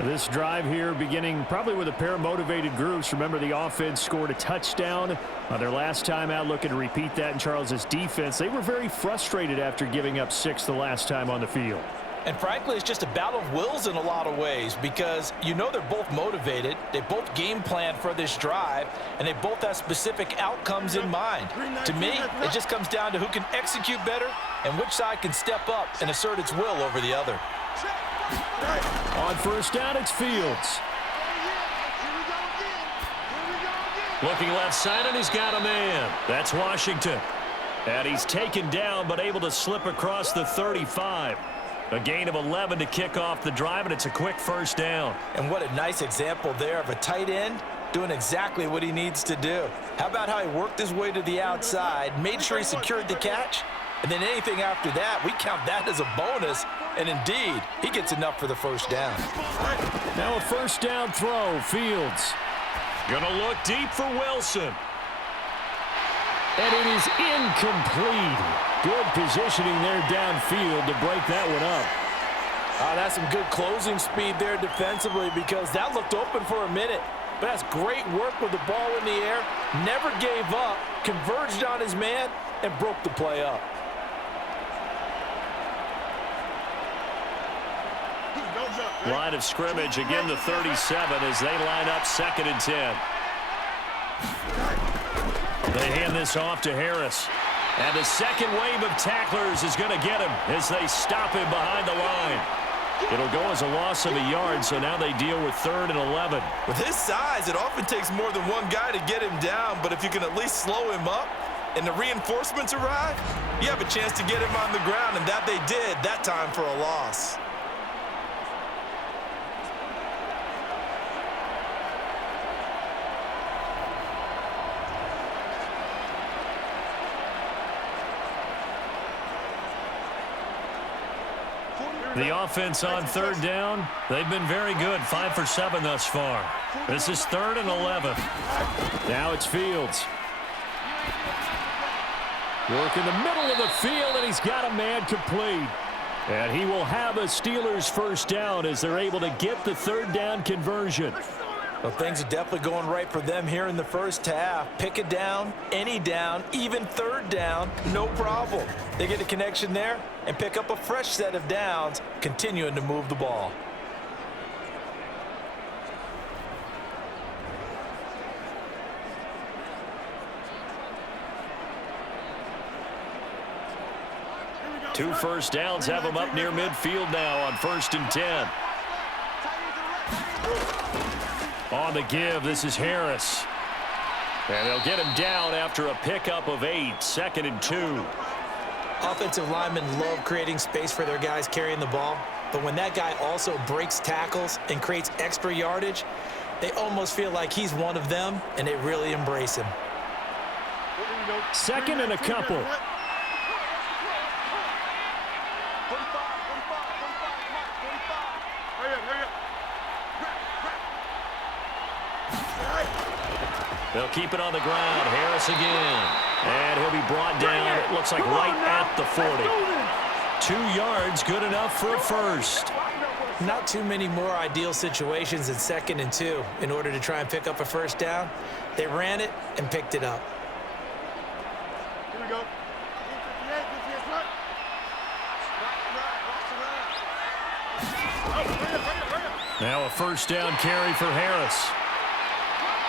This drive here beginning probably with a pair of motivated groups. Remember, the offense scored a touchdown on their last time out, looking to repeat that in Charles's defense. They were very frustrated after giving up 6 the last time on the field. And frankly, it's just a battle of wills in a lot of ways because you know they're both motivated. They both game plan for this drive, and they both have specific outcomes in mind. To me, it just comes down to who can execute better and which side can step up and assert its will over the other. On 1st down, it's Fields. Looking left side, and he's got a man. That's Washington. And he's taken down, but able to slip across the 35. A gain of 11 to kick off the drive, and it's a quick 1st down. And what a nice example there of a tight end doing exactly what he needs to do. How about how he worked his way to the outside, made sure he secured the catch, and then anything after that, we count that as a bonus. And indeed, he gets enough for the 1st down. Now a 1st down throw, Fields. Gonna look deep for Wilson. And it is incomplete. Good positioning there downfield to break that one up. That's some good closing speed there defensively because that looked open for a minute. But that's great work with the ball in the air. Never gave up, converged on his man, and broke the play up. Line of scrimmage, again the 37 as they line up 2nd and 10. They hand this off to Harris. And the second wave of tacklers is going to get him as they stop him behind the line. It'll go as a loss of a yard, so now they deal with 3rd and 11. With his size, it often takes more than one guy to get him down, but if you can at least slow him up and the reinforcements arrive, you have a chance to get him on the ground, and that they did that time for a loss. The offense on 3rd down, they've been very good, 5 for 7 thus far. This is 3rd and 11. Now it's Fields. Work in the middle of the field, and he's got a man complete. And he will have a Steelers 1st down as they're able to get the 3rd down conversion. Well, things are definitely going right for them here in the 1st half. Pick a down, any down, even 3rd down, no problem. They get a connection there and pick up a fresh set of downs, continuing to move the ball. 2 first downs have them up near midfield now on 1st and 10. On the give, this is Harris. And they'll get him down after a pickup of 8, 2nd and 2. Offensive linemen love creating space for their guys carrying the ball, but when that guy also breaks tackles and creates extra yardage, they almost feel like he's one of them, and they really embrace him. 2nd and a couple. They'll keep it on the ground. Harris again. And he'll be brought down, it looks like right at the 40. 2 yards, good enough for a first. Not too many more ideal situations in 2nd and 2 in order to try and pick up a first down. They ran it and picked it up. Here we go. Now a first down carry for Harris.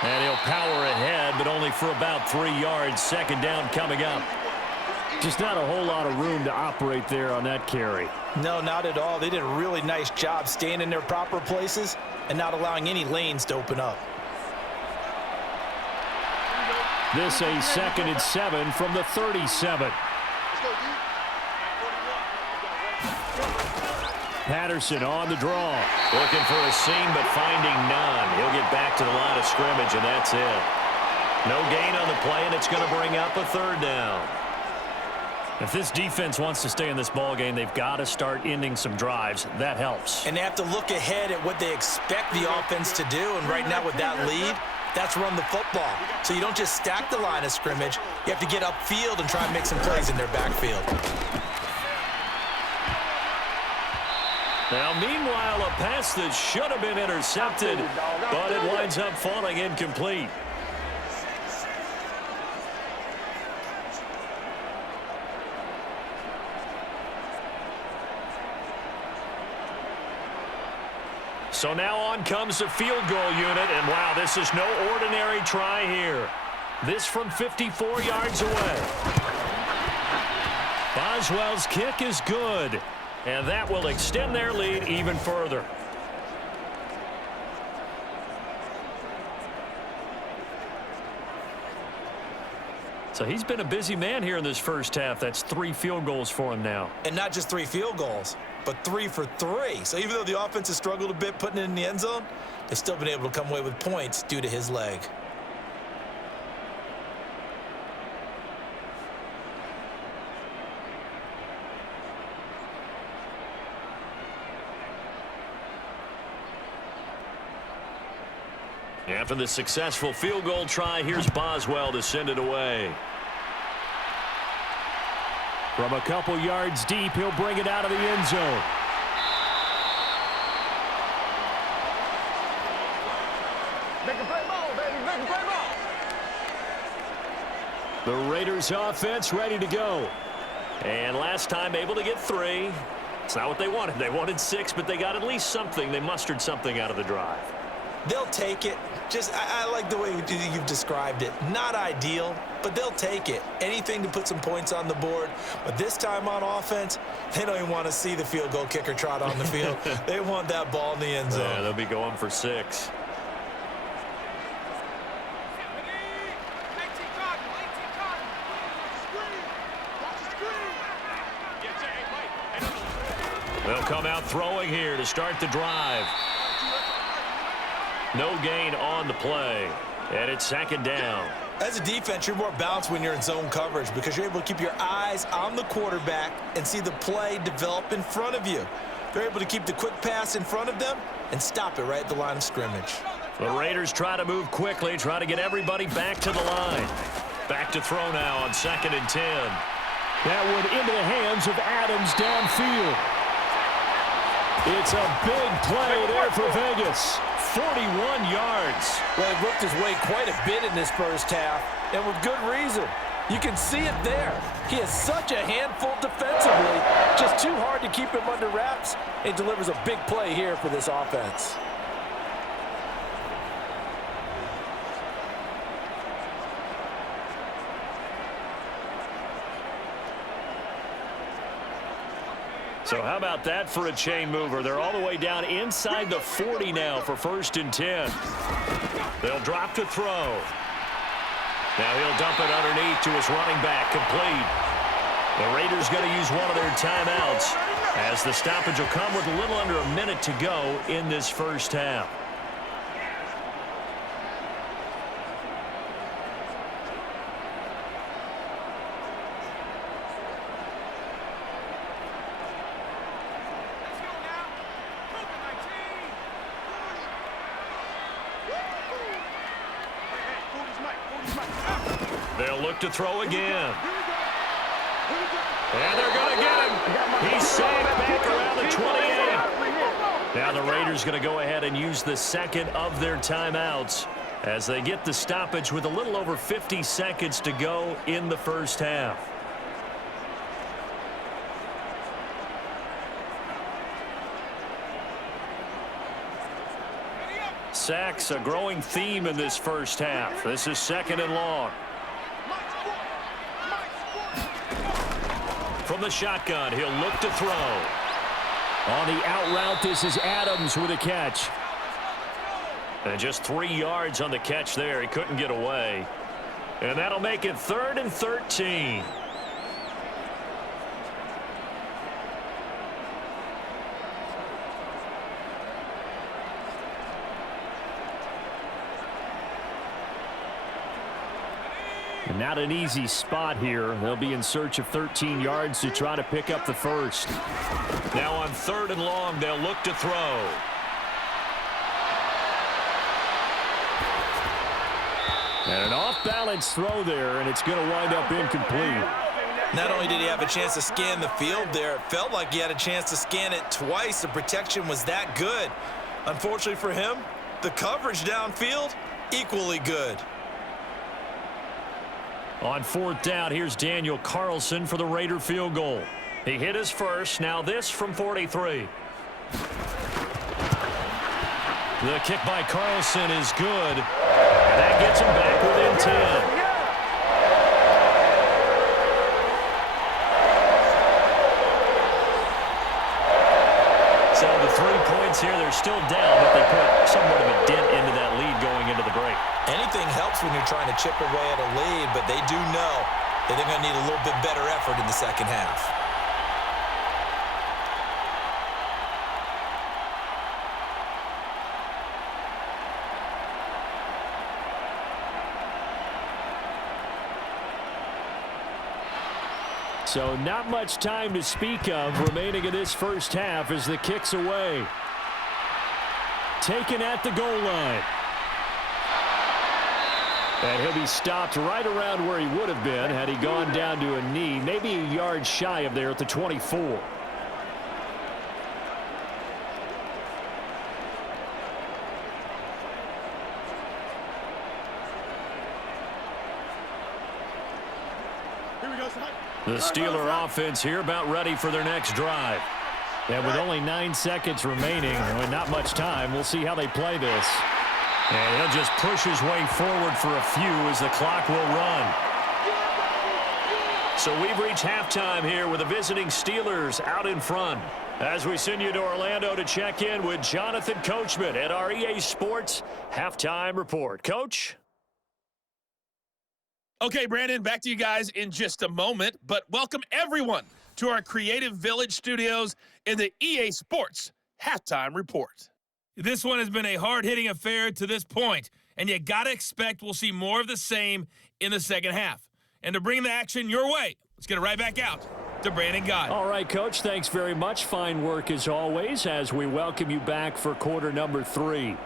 And he'll power ahead, but only for about 3 yards. 2nd down coming up. Just not a whole lot of room to operate there on that carry. No, not at all. They did a really nice job staying in their proper places and not allowing any lanes to open up. This a 2nd and 7 from the 37. Patterson on the draw. Looking for a seam, but finding none. He'll get back to the line of scrimmage, and that's it. No gain on the play, and it's going to bring up a 3rd down. If this defense wants to stay in this ball game, they've got to start ending some drives. That helps. And they have to look ahead at what they expect the offense to do, and right now with that lead, that's run the football. So you don't just stack the line of scrimmage. You have to get upfield and try and make some plays in their backfield. Now, meanwhile, a pass that should have been intercepted, but it winds up falling incomplete. So now on comes the field goal unit, and wow, this is no ordinary try here. This from 54 yards away. Boswell's kick is good. And that will extend their lead even further. So he's been a busy man here in this first half. That's 3 field goals for him now. And not just 3 field goals, but 3 for 3. So even though the offense has struggled a bit putting it in the end zone, they've still been able to come away with points due to his leg. After the successful field goal try, here's Boswell to send it away. From a couple yards deep, he'll bring it out of the end zone. Make a play ball, baby. Make a play ball. The Raiders offense ready to go. And last time able to get 3. It's not what they wanted. They wanted 6, but they got at least something. They mustered something out of the drive. They'll take it. I like the way you've described it. Not ideal, but they'll take it. Anything to put some points on the board. But this time on offense, they don't even want to see the field goal kicker trot on the field. They want that ball in the end zone. Yeah, they'll be going for 6. They'll come out throwing here to start the drive. No gain on the play, and it's 2nd down. As a defense, you're more balanced when you're in zone coverage because you're able to keep your eyes on the quarterback and see the play develop in front of you. They're able to keep the quick pass in front of them and stop it right at the line of scrimmage. The Raiders try to move quickly, try to get everybody back to the line. Back to throw now on 2nd and 10. That one into the hands of Adams downfield. It's a big play there for Vegas. 41 yards. Well, he worked his way quite a bit in this first half, and with good reason. You can see it there. He is such a handful defensively, just too hard to keep him under wraps, and delivers a big play here for this offense. So how about that for a chain mover? They're all the way down inside the 40 now for 1st and 10. They'll drop to throw. Now he'll dump it underneath to his running back, complete. The Raiders going to use one of their timeouts as the stoppage will come with a little under a minute to go in this first half. They'll look to throw again. And they're going to get him. He's safe back around the 28. Now the Raiders going to go ahead and use the second of their timeouts as they get the stoppage with a little over 50 seconds to go in the first half. Sacks, a growing theme in this first half. This is 2nd and long. From the shotgun, he'll look to throw. On the out route, this is Adams with a catch. And just 3 yards on the catch there. He couldn't get away. And that'll make it 3rd and 13. And not an easy spot here. They'll be in search of 13 yards to try to pick up the first. Now on 3rd and long, they'll look to throw. And an off-balance throw there, and it's going to wind up incomplete. Not only did he have a chance to scan the field there, it felt like he had a chance to scan it twice. The protection was that good. Unfortunately for him, the coverage downfield, equally good. On 4th down, here's Daniel Carlson for the Raider field goal. He hit his first. Now this from 43. The kick by Carlson is good. And that gets him back within 10. So the 3 points here, they're still down, but they put somewhat of a dent into that lead going into the break. Anything helps when you're trying to chip away at a lead, but they do know that they're going to need a little bit better effort in the second half. So not much time to speak of remaining in this first half as the kick's away. Taken at the goal line. And he'll be stopped right around where he would have been had he gone down to a knee, maybe a yard shy of there at the 24. The Steeler offense here about ready for their next drive. And with only 9 seconds remaining and not much time, we'll see how they play this. And he'll just push his way forward for a few as the clock will run. So we've reached halftime here with the visiting Steelers out in front. As we send you to Orlando to check in with Jonathan Coachman at our EA Sports Halftime Report. Coach? Okay, Brandon, back to you guys in just a moment, but welcome everyone to our Creative Village studios in the EA Sports Halftime Report. This one has been a hard-hitting affair to this point, and you got to expect we'll see more of the same in the second half. And to bring the action your way, let's get it right back out to Brandon Gott. All right, Coach, thanks very much. Fine work as always as we welcome you back for quarter number 3.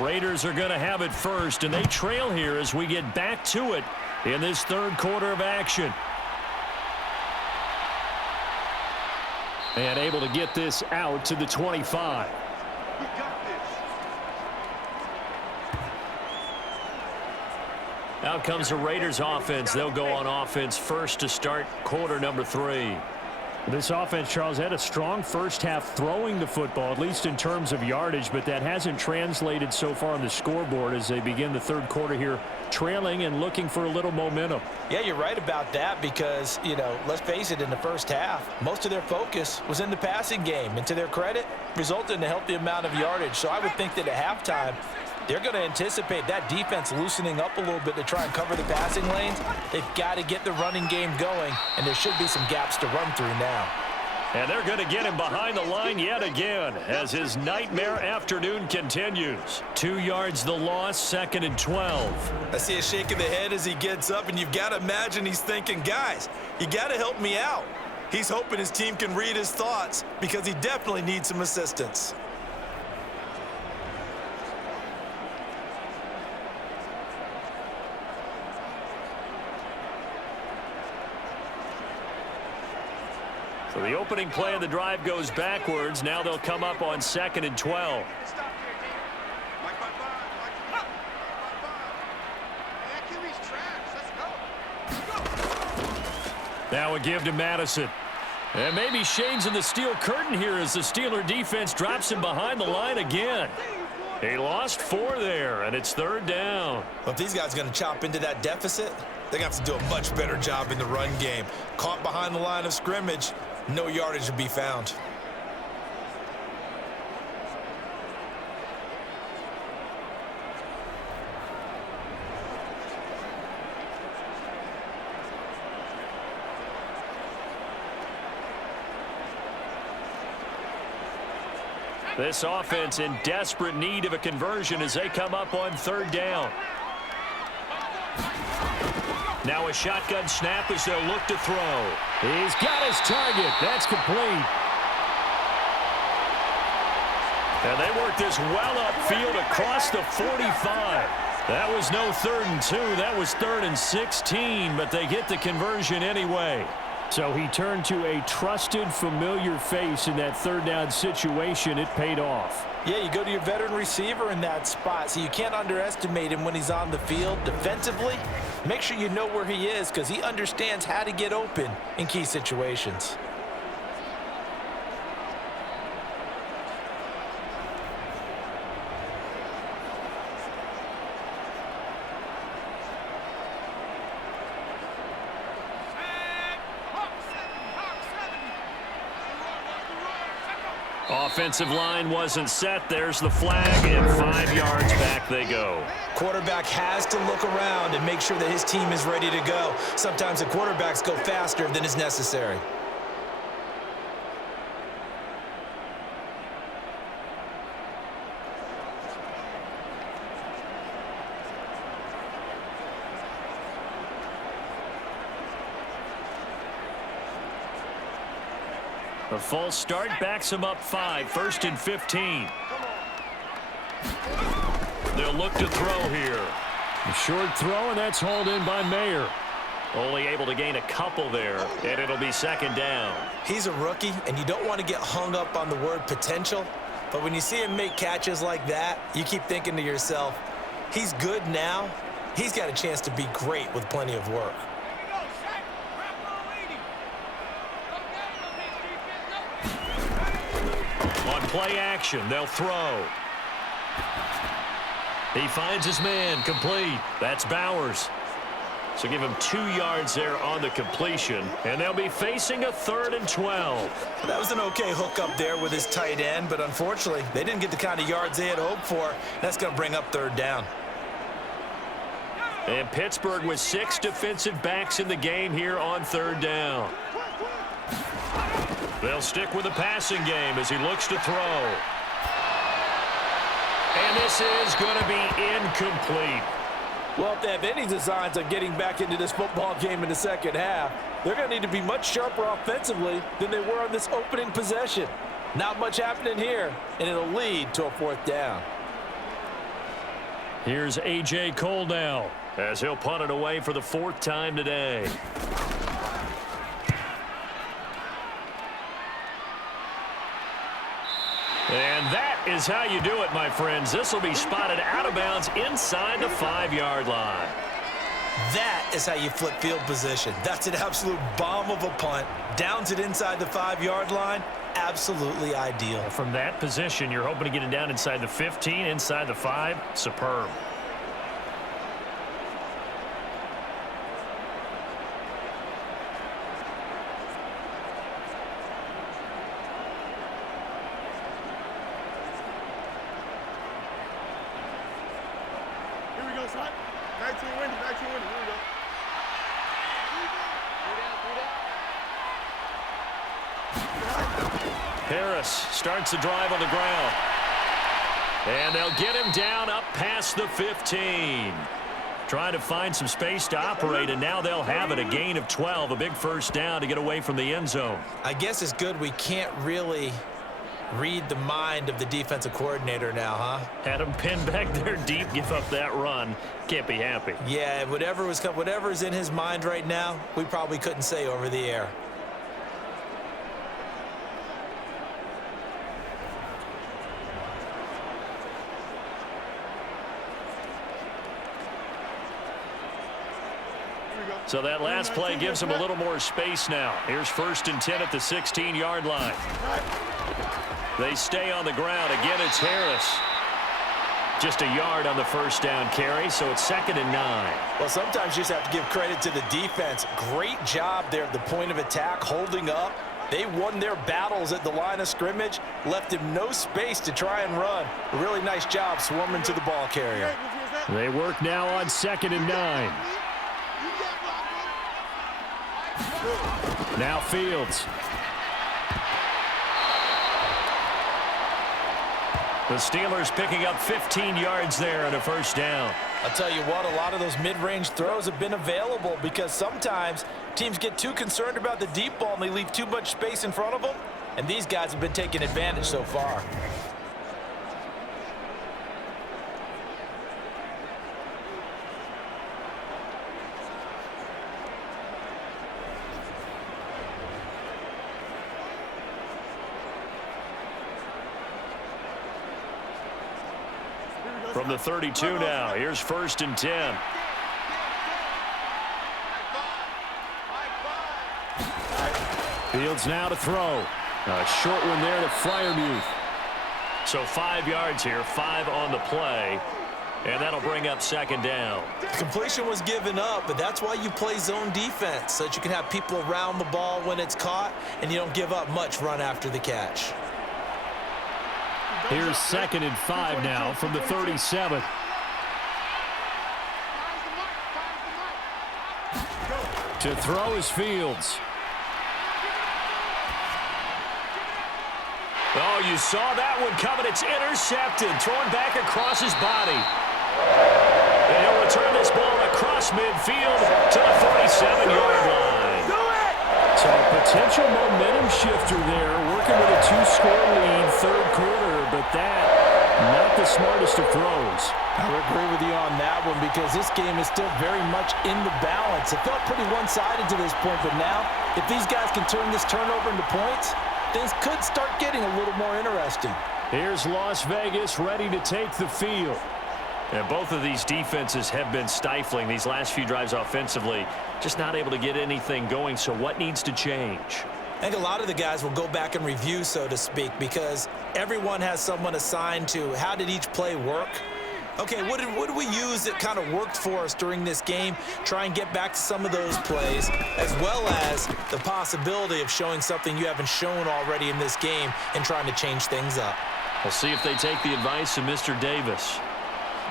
Raiders are going to have it first, and they trail here as we get back to it in this third quarter of action. And able to get this out to the 25. We got this. Out comes the Raiders offense. They'll go on offense first to start quarter number 3. This offense, Charles, had a strong first half throwing the football, at least in terms of yardage, but that hasn't translated so far on the scoreboard as they begin the third quarter here, trailing and looking for a little momentum. Yeah, you're right about that because, let's face it, in the first half, most of their focus was in the passing game. And to their credit, resulted in a healthy amount of yardage. So I would think that at halftime, they're going to anticipate that defense loosening up a little bit to try and cover the passing lanes. They've got to get the running game going, and there should be some gaps to run through now. And they're going to get him behind the line yet again as his nightmare afternoon continues. 2 yards the loss, 2nd and 12. I see a shake of the head as he gets up, and you've got to imagine he's thinking, guys, you got to help me out. He's hoping his team can read his thoughts because he definitely needs some assistance. So the opening play of the drive goes backwards. Now they'll come up on 2nd and 12. Now a give to Madison. And maybe shades in the steel curtain here as the Steeler defense drops him behind the line again. He lost 4 there, and it's 3rd down. Well, if these guys are going to chop into that deficit, they're going to have to do a much better job in the run game. Caught behind the line of scrimmage, no yardage to be found. This offense in desperate need of a conversion as they come up on 3rd down. Now a shotgun snap as they'll look to throw. He's got his target. That's complete. And they work this well upfield across the 45. That was no 3rd and 2. That was 3rd and 16, but they get the conversion anyway. So he turned to a trusted, familiar face in that 3rd down situation. It paid off. Yeah, you go to your veteran receiver in that spot, so you can't underestimate him when he's on the field. Defensively, make sure you know where he is because he understands how to get open in key situations. Offensive line wasn't set. There's the flag, and 5 yards back they go. Quarterback has to look around and make sure that his team is ready to go. Sometimes the quarterbacks go faster than is necessary. A false start backs him up 5, 1st and 15. They'll look to throw here. A short throw, and that's hauled in by Mayer. Only able to gain a couple there, and it'll be 2nd down. He's a rookie, and you don't want to get hung up on the word potential. But when you see him make catches like that, you keep thinking to yourself, he's good now. He's got a chance to be great with plenty of work. On play action, they'll throw. He finds his man, complete. That's Bowers. So give him 2 yards there on the completion, and they'll be facing a 3rd and 12. That was an okay hook up there with his tight end, but unfortunately, they didn't get the kind of yards they had hoped for. That's going to bring up 3rd down. And Pittsburgh with 6 defensive backs in the game here on 3rd down. They'll stick with the passing game as he looks to throw. And this is going to be incomplete. Well, if they have any designs on getting back into this football game in the second half, they're going to need to be much sharper offensively than they were on this opening possession. Not much happening here, and it'll lead to a 4th down. Here's A.J. Cole now as he'll punt it away for the 4th time today. And that is how you do it, my friends. This will be spotted out of bounds inside the 5-yard line. That is how you flip field position. That's an absolute bomb of a punt. Downs it inside the 5-yard line. Absolutely ideal. From that position, you're hoping to get it down inside the 15, inside the 5. Superb. Here we go, son. 19 winning, 19 winning. Here we go. Harris starts the drive on the ground. And they'll get him down up past the 15. Trying to find some space to operate, and now they'll have it. A gain of 12, a big first down to get away from the end zone. I guess it's good we can't really read the mind of the defensive coordinator now, huh? Had him pinned back there deep, give up that run. Can't be happy. Yeah, whatever's in his mind right now, we probably couldn't say over the air. So that last play gives him a little more space now. Here's 1st and 10 at the 16-yard line. They stay on the ground. Again, it's Harris. Just a yard on the first down carry, so it's 2nd and 9. Well, sometimes you just have to give credit to the defense. Great job there at the point of attack, holding up. They won their battles at the line of scrimmage, left him no space to try and run. A really nice job swarming to the ball carrier. They work now on 2nd and 9. Now Fields. The Steelers picking up 15 yards there on a first down. I'll tell you what, a lot of those mid-range throws have been available because sometimes teams get too concerned about the deep ball and they leave too much space in front of them, and these guys have been taking advantage so far. From the 32 now, here's 1st and 10. Fields now to throw. A short one there to Freiermuth. So 5 yards here, 5 on the play. And that'll bring up 2nd down. Completion was given up, but that's why you play zone defense, so that you can have people around the ball when it's caught, and you don't give up much run after the catch. Here's 2nd and 5 now from the 37. To throw is Fields. Oh, you saw that one coming. It's intercepted. Thrown back across his body. And he'll return this ball across midfield to the 47-yard line. So a potential momentum shifter there, working with a 2-score lead, 3rd quarter, but that, not the smartest of throws. I would agree with you on that one because this game is still very much in the balance. It felt pretty one-sided to this point, but now, if these guys can turn this turnover into points, things could start getting a little more interesting. Here's Las Vegas ready to take the field. And both of these defenses have been stifling these last few drives offensively. Just not able to get anything going, so what needs to change? I think a lot of the guys will go back and review, so to speak, because everyone has someone assigned to how did each play work. Okay, what did we use that kind of worked for us during this game? Try and get back to some of those plays, as well as the possibility of showing something you haven't shown already in this game and trying to change things up. We'll see if they take the advice of Mr. Davis.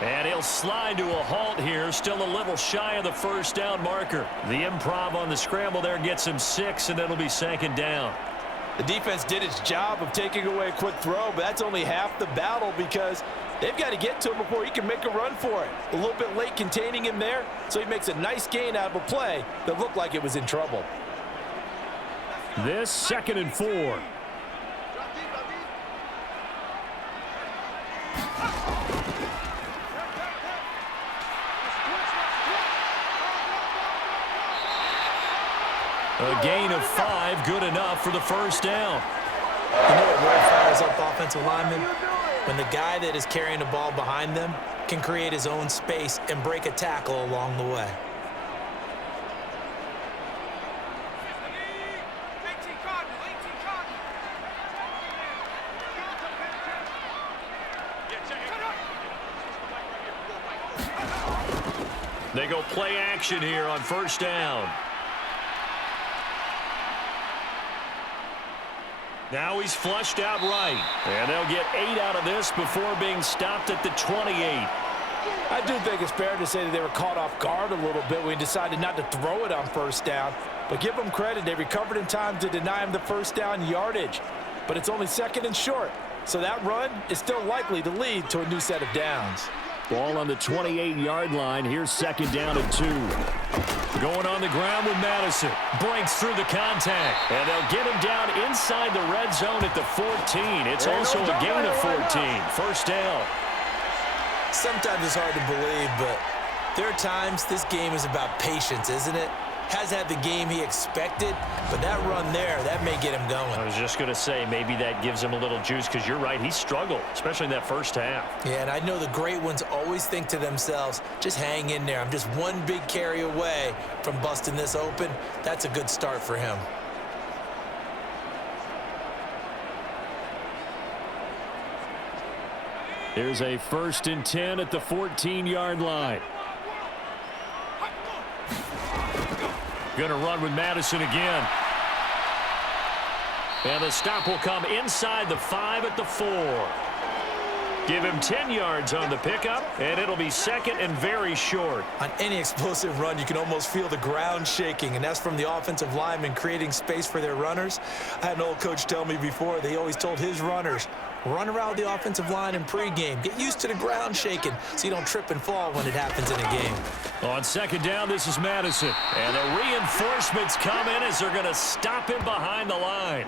And he'll slide to a halt here, still a little shy of the first down marker. The improv on the scramble there gets him 6, and it'll be 2nd down. The defense did its job of taking away a quick throw, but that's only half the battle because they've got to get to him before he can make a run for it. A little bit late containing him there, so he makes a nice gain out of a play that looked like it was in trouble. This 2nd and 4. A gain of 5, good enough for the first down. You know what really fires up offensive linemen? When the guy that is carrying the ball behind them can create his own space and break a tackle along the way. They go play action here on first down. Now he's flushed out right. And they'll get 8 out of this before being stopped at the 28. I do think it's fair to say that they were caught off guard a little bit when he decided not to throw it on first down. But give them credit, they recovered in time to deny him the first down yardage. But it's only second and short, so that run is still likely to lead to a new set of downs. Ball on the 28-yard line. Here's second down and 2. Going on the ground with Madison. Breaks through the contact. And they'll get him down inside the red zone at the 14. It's also a gain of 14. First down. Sometimes it's hard to believe, but there are times this game is about patience, isn't it? Has had the game he expected, but that run there, that may get him going. I was just going to say, maybe that gives him a little juice because you're right, he struggled, especially in that first half. Yeah, and I know the great ones always think to themselves, just hang in there. I'm just one big carry away from busting this open. That's a good start for him. Here's a 1st and 10 at the 14-yard line. Going to run with Madison again. And the stop will come inside the 5 at the 4. Give him 10 yards on the pickup, and it'll be second and very short. On any explosive run, you can almost feel the ground shaking, and that's from the offensive linemen creating space for their runners. I had an old coach tell me before, they always told his runners, run around the offensive line in pregame. Get used to the ground shaking so you don't trip and fall when it happens in a game. On second down, this is Madison. And the reinforcements come in as they're going to stop him behind the line.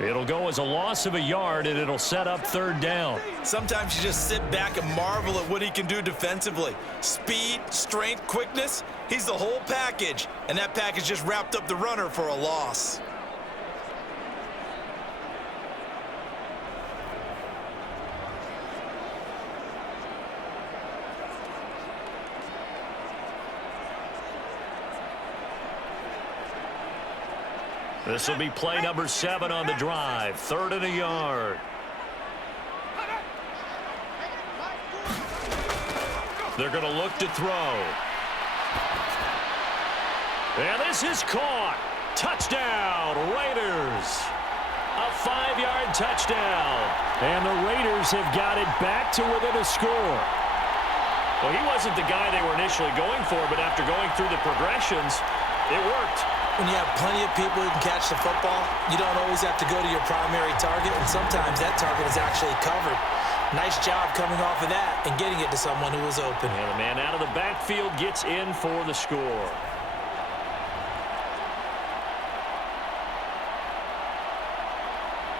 It'll go as a loss of a yard, and it'll set up third down. Sometimes you just sit back and marvel at what he can do defensively. Speed, strength, quickness, he's the whole package. And that package just wrapped up the runner for a loss. This will be play number 7 on the drive. 3rd and a yard. They're going to look to throw. And this is caught. Touchdown, Raiders. A 5-yard touchdown. And the Raiders have got it back to within a score. Well, he wasn't the guy they were initially going for, but after going through the progressions, it worked. When you have plenty of people who can catch the football, you don't always have to go to your primary target, and sometimes that target is actually covered. Nice job coming off of that and getting it to someone who was open. And the man out of the backfield gets in for the score.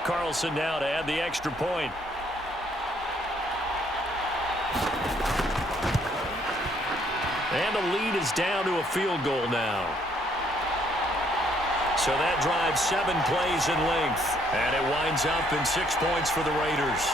Carlson now to add the extra point. And the lead is down to a field goal now. So that drives 7 plays in length. And it winds up in 6 points for the Raiders.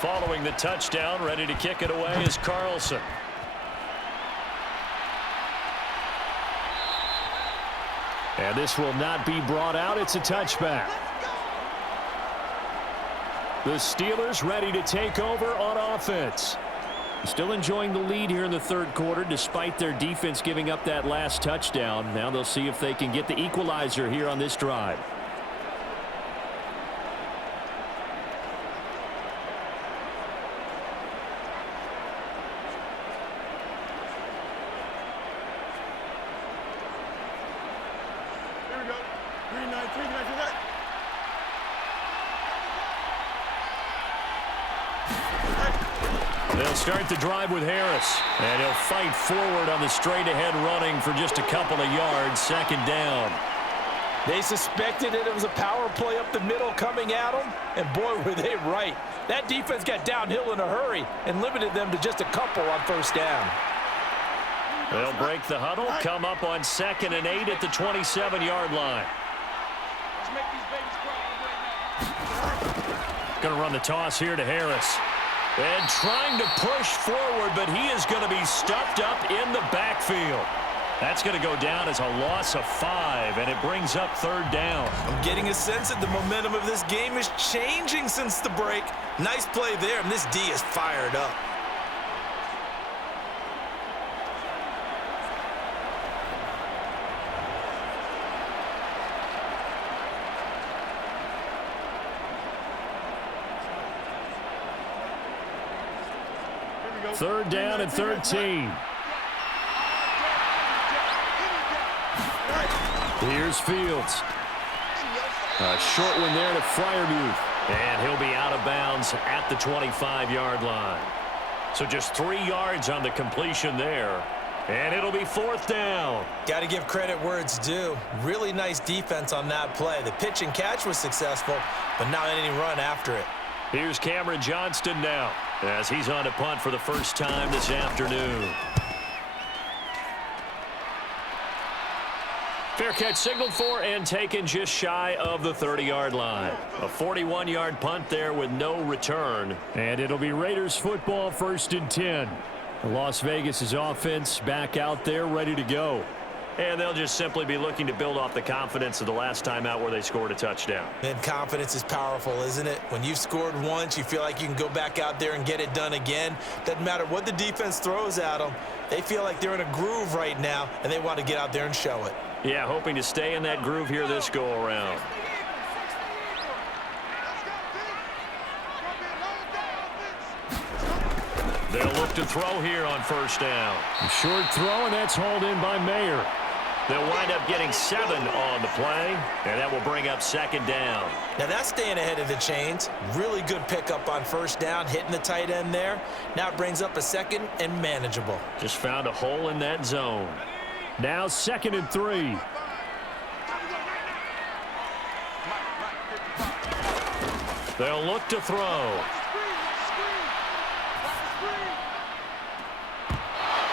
Following the touchdown, ready to kick it away is Carlson. And this will not be brought out. It's a touchback. The Steelers ready to take over on offense. Still enjoying the lead here in the 3rd quarter despite their defense giving up that last touchdown. Now they'll see if they can get the equalizer here on this drive. Here we go. 3-9, 3-9, They'll start the drive with Harris. And he'll fight forward on the straight-ahead running for just a couple of yards. Second down. They suspected it was a power play up the middle coming at them, and boy, were they right. That defense got downhill in a hurry and limited them to just a couple on first down. They'll break the huddle, come up on 2nd and 8 at the 27-yard line. Going to run the toss here to Harris. And trying to push forward, but he is going to be stuffed up in the backfield. That's going to go down as a loss of 5, and it brings up 3rd down. I'm getting a sense that the momentum of this game is changing since the break. Nice play there, and this D is fired up. Third down and 13. Here's Fields. A short one there to Freiermuth. And he'll be out of bounds at the 25-yard line. So just 3 yards on the completion there. And it'll be 4th down. Got to give credit where it's due. Really nice defense on that play. The pitch and catch was successful, but not any run after it. Here's Cameron Johnston now as he's on to punt for the first time this afternoon. Fair catch signaled for and taken just shy of the 30-yard line. A 41-yard punt there with no return. And it'll be Raiders football, 1st and 10. Las Vegas' offense back out there ready to go. And they'll just simply be looking to build off the confidence of the last time out where they scored a touchdown. And confidence is powerful, isn't it? When you've scored once, you feel like you can go back out there and get it done again. Doesn't matter what the defense throws at them. They feel like they're in a groove right now, and they want to get out there and show it. Yeah, hoping to stay in that groove here this go-around. They'll look to throw here on 1st down. A short throw, and that's hauled in by Mayer. They'll wind up getting 7 on the play, and that will bring up 2nd down. Now that's staying ahead of the chains. Really good pickup on 1st down, hitting the tight end there. Now it brings up a 2nd and manageable. Just found a hole in that zone. Now 2nd and 3. They'll look to throw.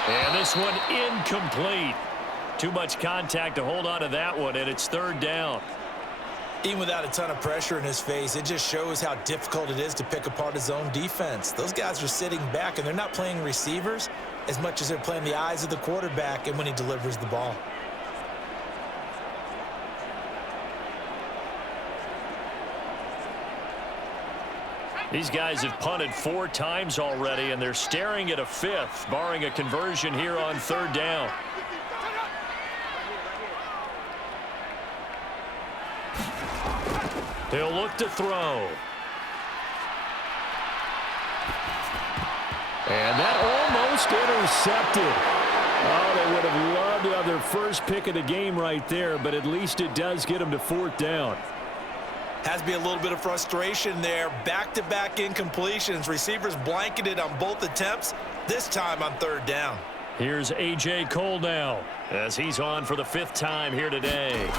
And this one incomplete. Too much contact to hold on to that one, and it's 3rd down. Even without a ton of pressure in his face, it just shows how difficult it is to pick apart his own defense. Those guys are sitting back, and they're not playing receivers as much as they're playing the eyes of the quarterback and when he delivers the ball. These guys have punted 4 times already, and they're staring at a 5th, barring a conversion here on 3rd down. They'll look to throw. And that almost intercepted. Oh, they would have loved to have their first pick of the game right there, but at least it does get them to 4th down. Has to be a little bit of frustration there. Back-to-back incompletions. Receivers blanketed on both attempts, this time on 3rd down. Here's A.J. Cole now as he's on for the 5th time here today.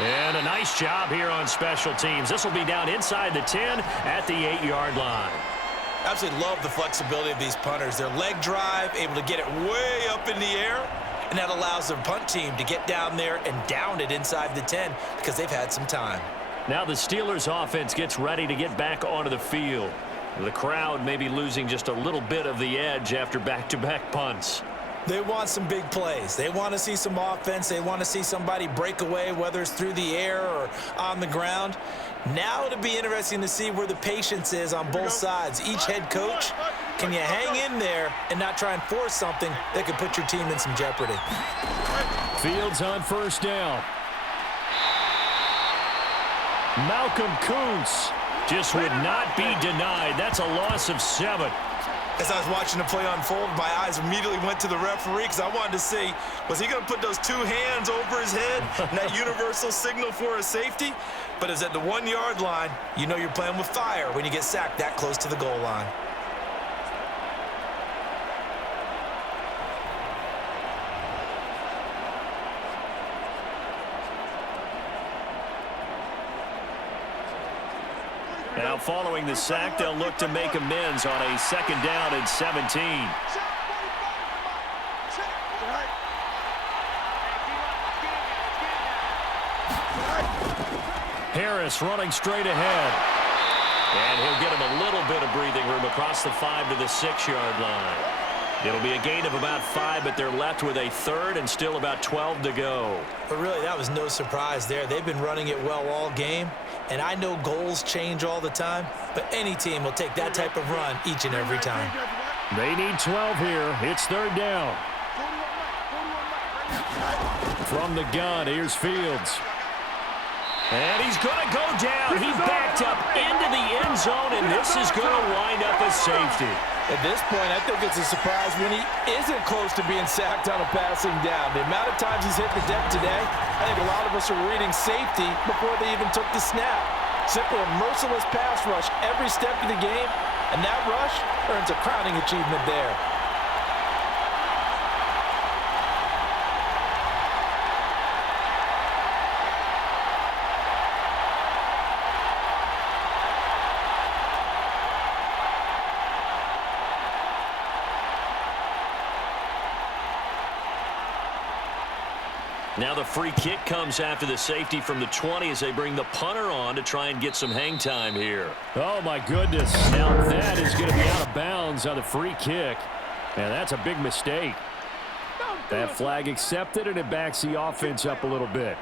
And a nice job here on special teams. This will be down inside the 10 at the 8-yard line. Absolutely love the flexibility of these punters. Their leg drive, able to get it way up in the air, and that allows their punt team to get down there and down it inside the 10 because they've had some time. Now the Steelers offense gets ready to get back onto the field. The crowd may be losing just a little bit of the edge after back-to-back punts. They want some big plays. They want to see some offense. They want to see somebody break away, whether it's through the air or on the ground. Now it'll be interesting to see where the patience is on both sides. Each head coach, can you hang in there and not try and force something that could put your team in some jeopardy? Fields on 1st down. Malcolm Kuntz just would not be denied. That's a loss of 7. As I was watching the play unfold, my eyes immediately went to the referee because I wanted to see, was he going to put those two hands over his head and that universal signal for a safety? But it's at the 1 yard line. You know you're playing with fire when you get sacked that close to the goal line. Now following the sack, they'll look to make amends on a 2nd down and 17. Harris running straight ahead. And he'll get him a little bit of breathing room across the 5 to the 6-yard line. It'll be a gain of about 5, but they're left with a 3rd and still about 12 to go. But really, that was no surprise there. They've been running it well all game. And I know goals change all the time, but any team will take that type of run each and every time. They need 12 here. It's 3rd down. From the gun, here's Fields. And he's going to go down. He backed up into the end zone, and this is going to wind up a safety. At this point, I think it's a surprise when he isn't close to being sacked on a passing down. The amount of times he's hit the deck today, I think a lot of us are reading safety before they even took the snap. Simple and merciless pass rush every step of the game, and that rush earns a crowning achievement there. Now the free kick comes after the safety from the 20 as they bring the punter on to try and get some hang time here. Oh, my goodness. Now that is going to be out of bounds on the free kick. And that's a big mistake. That flag accepted, and it backs the offense up a little bit.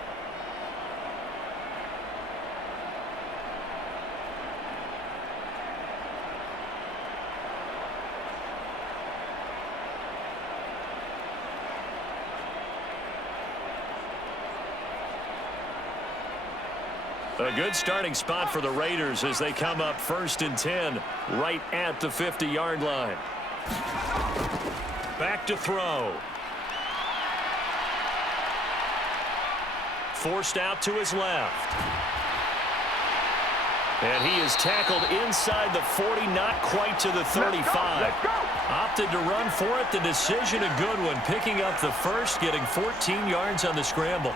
A good starting spot for the Raiders as they come up 1st and 10 right at the 50-yard line. Back to throw. Forced out to his left. And he is tackled inside the 40, not quite to the 35. Opted to run for it. The decision a good one. Picking up the 1st, getting 14 yards on the scramble.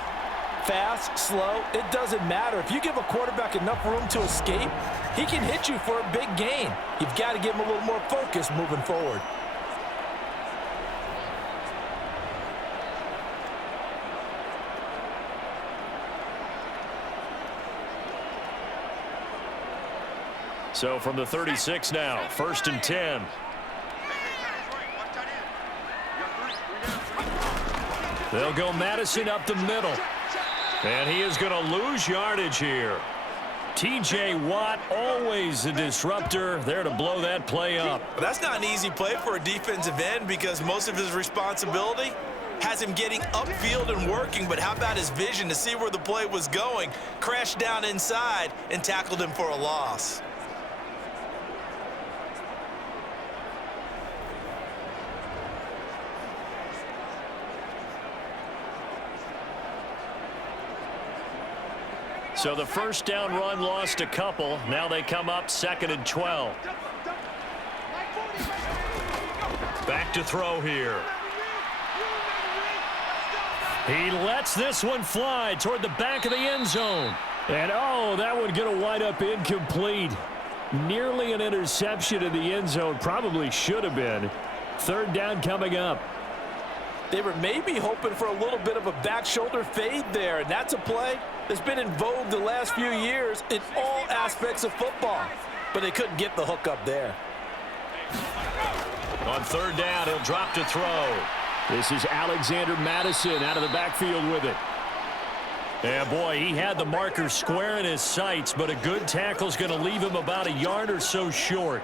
Fast, slow, it doesn't matter. If you give a quarterback enough room to escape, he can hit you for a big gain. You've got to give him a little more focus moving forward. So from the 36 now, 1st and 10. They'll go Madison up the middle. And he is going to lose yardage here. T.J. Watt, always a disruptor, there to blow that play up. That's not an easy play for a defensive end because most of his responsibility has him getting upfield and working, but how about his vision to see where the play was going, crashed down inside, and tackled him for a loss. So the 1st down run lost a couple. Now they come up 2nd and 12. Back to throw here. He lets this one fly toward the back of the end zone. And, oh, that one going to wind up incomplete. Nearly an interception in the end zone. Probably should have been. 3rd down coming up. They were maybe hoping for a little bit of a back shoulder fade there, and that's a play that's been in vogue the last few years in all aspects of football. But they couldn't get the hook up there. On 3rd down, he'll drop to throw. This is Alexander Madison out of the backfield with it. And, boy, he had the marker square in his sights, but a good tackle is going to leave him about a yard or so short.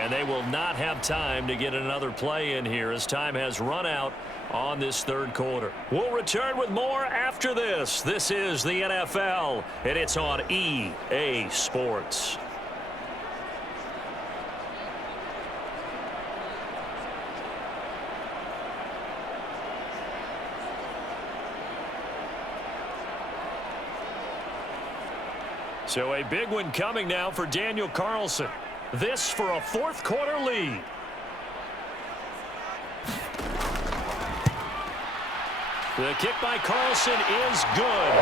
And they will not have time to get another play in here as time has run out on this third quarter. We'll return with more after this. This is the NFL, and it's on EA Sports. So a big one coming now for Daniel Carlson. This for a fourth quarter lead. The kick by Carlson is good.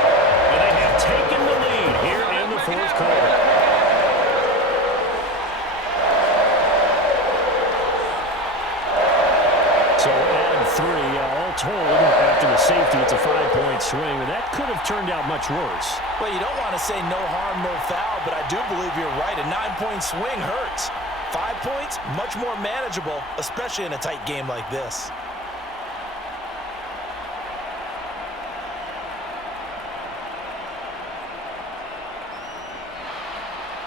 And they have taken the lead here in the fourth quarter. So add three, all told, after the safety, it's a 5-point swing. And that could have turned out much worse. Well, you don't want to say no harm, no foul, but I do believe you're right. A 9-point swing hurts. 5 points, much more manageable, especially in a tight game like this.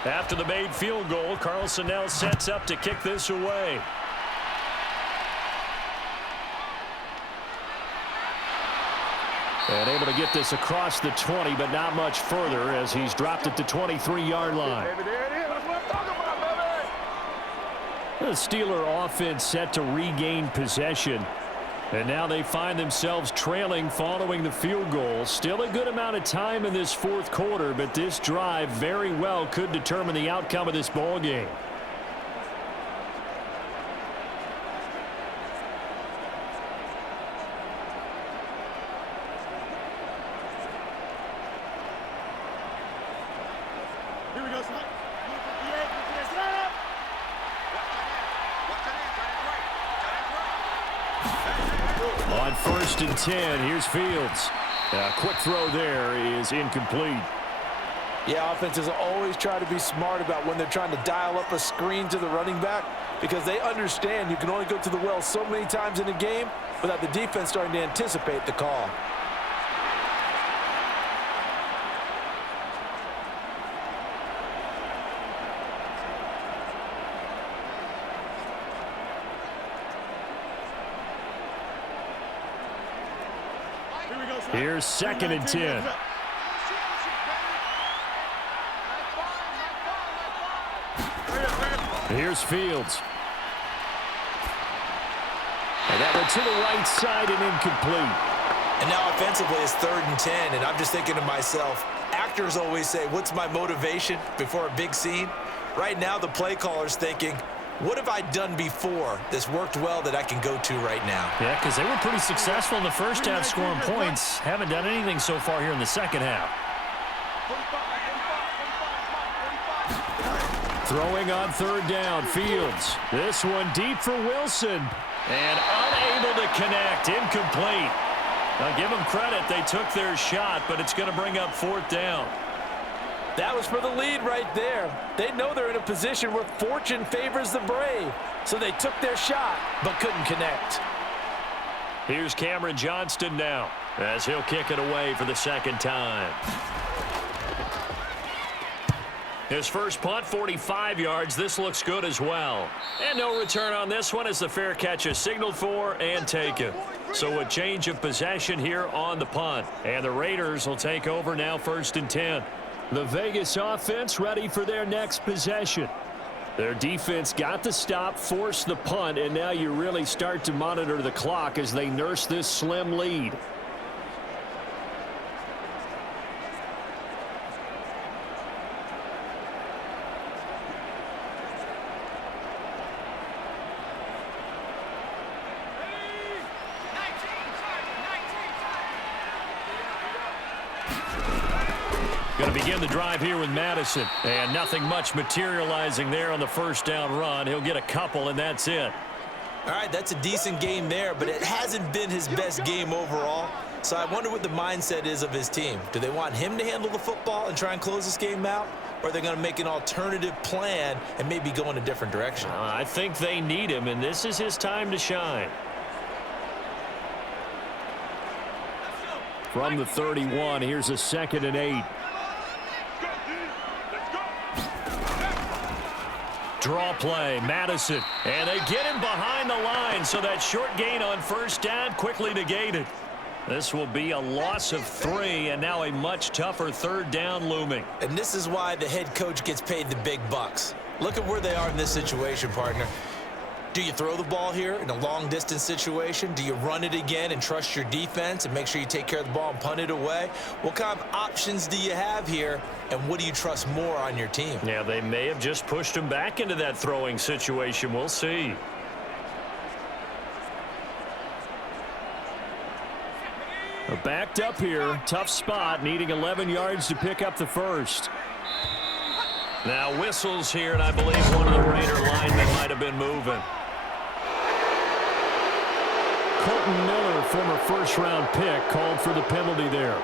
After the made field goal, Carlson now sets up to kick this away. And able to get this across the 20, but not much further as he's dropped it to 23-yard line. Baby, there it is. That's what I'm talking about, baby. The Steeler offense set to regain possession. And now they find themselves trailing following the field goal. Still a good amount of time in this fourth quarter, but this drive very well could determine the outcome of this ball game. Here we go, son. On 1st and 10, here's Fields. A quick throw there is incomplete. Yeah, offenses always try to be smart about when they're trying to dial up a screen to the running back because they understand you can only go to the well so many times in a game without the defense starting to anticipate the call. Here's 2nd and 10. Here's Fields. And that went to the right side and incomplete. And now offensively it's 3rd and 10, and I'm just thinking to myself, actors always say, what's my motivation before a big scene? Right now the play caller's thinking, what have I done before that's worked well that I can go to right now? Yeah, because they were pretty successful in the first half scoring points. Haven't done anything so far here in the second half. Throwing on 3rd down, Fields. This one deep for Wilson. And unable to connect, incomplete. Now give them credit, they took their shot, but it's going to bring up 4th down. That was for the lead right there. They know they're in a position where fortune favors the brave. So they took their shot, but couldn't connect. Here's Cameron Johnston now, as he'll kick it away for the 2nd time. His first punt, 45 yards. This looks good as well. And no return on this one as the fair catch is signaled for and taken. So a change of possession here on the punt. And the Raiders will take over now 1st and 10. The Vegas offense ready for their next possession. Their defense got the stop, forced the punt, and now you really start to monitor the clock as they nurse this slim lead. Going to begin the drive here with Madison. And nothing much materializing there on the 1st down run. He'll get a couple, and that's it. All right, that's a decent game there, but it hasn't been his best game overall. So I wonder what the mindset is of his team. Do they want him to handle the football and try and close this game out? Or are they going to make an alternative plan and maybe go in a different direction? I think they need him, and this is his time to shine. From the 31, here's a 2nd and 8. Draw play, Madison. And they get him behind the line, so that short gain on first down quickly negated. This will be a loss of 3, and now a much tougher third down looming. And this is why the head coach gets paid the big bucks. Look at where they are in this situation, partner. Do you throw the ball here in a long-distance situation? Do you run it again and trust your defense and make sure you take care of the ball and punt it away? What kind of options do you have here, and what do you trust more on your team? Yeah, they may have just pushed him back into that throwing situation. We'll see. Backed up here, tough spot, needing 11 yards to pick up the first. Now whistles here, and I believe one of the Raider linemen might have been moving. Colton Miller, former first-round pick, called for the penalty there.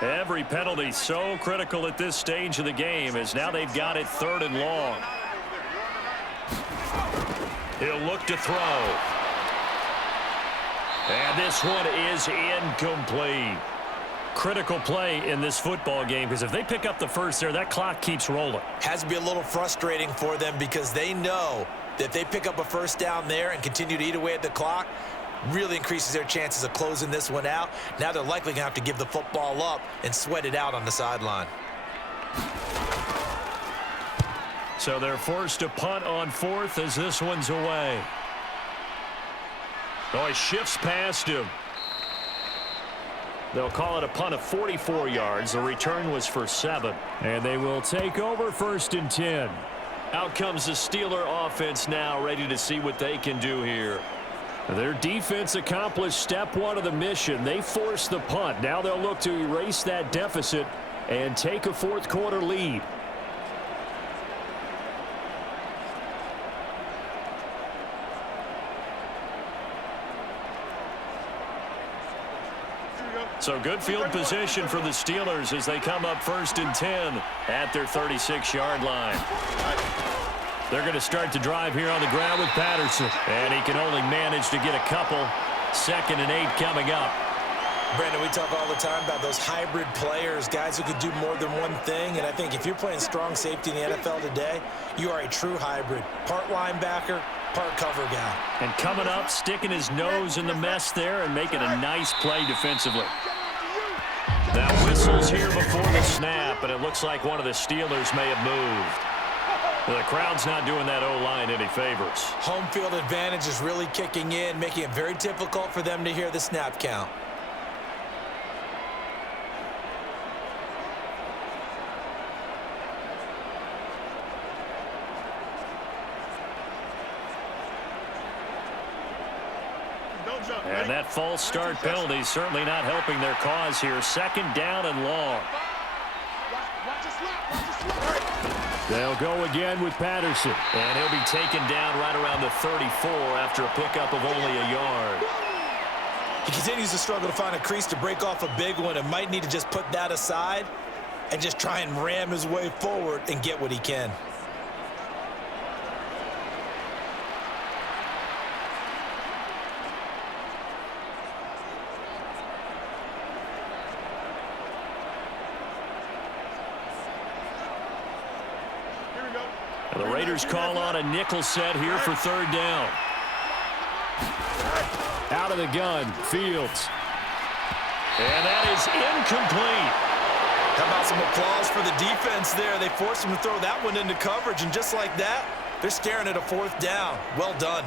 Every penalty so critical at this stage of the game, as now they've got it 3rd and long. He'll look to throw. And this one is incomplete. Critical play in this football game, because if they pick up the first there, that clock keeps rolling. Has to be a little frustrating for them, because they know that if they pick up a first down there and continue to eat away at the clock, really increases their chances of closing this one out. Now they're likely going to have to give the football up and sweat it out on the sideline. So they're forced to punt on 4th as this one's away. Oh, he shifts past him. They'll call it a punt of 44 yards. The return was for 7. And they will take over 1st and 10. Out comes the Steeler offense now, ready to see what they can do here. Their defense accomplished step 1 of the mission. They forced the punt. Now they'll look to erase that deficit and take a 4th quarter lead. So good field position for the Steelers as they come up 1st and 10 at their 36-yard line. They're going to start the drive here on the ground with Patterson. And he can only manage to get a couple. 2nd and 8 coming up. Brandon, we talk all the time about those hybrid players, guys who could do more than one thing. And I think if you're playing strong safety in the NFL today, you are a true hybrid. Part linebacker, part cover guy. And coming up, sticking his nose in the mess there and making a nice play defensively. Now whistles here before the snap, and it looks like one of the Steelers may have moved. The crowd's not doing that O-line any favors. Home field advantage is really kicking in, making it very difficult for them to hear the snap count. And that false start penalty certainly not helping their cause here. 2nd down and long. They'll go again with Patterson. And he'll be taken down right around the 34 after a pickup of only a yard. He continues to struggle to find a crease to break off a big one, and might need to just put that aside and just try and ram his way forward and get what he can. The Raiders call on a nickel set here for 3rd down. Out of the gun, Fields. And that is incomplete. How about some applause for the defense there? They forced him to throw that one into coverage, and just like that, they're staring at a 4th down. Well done.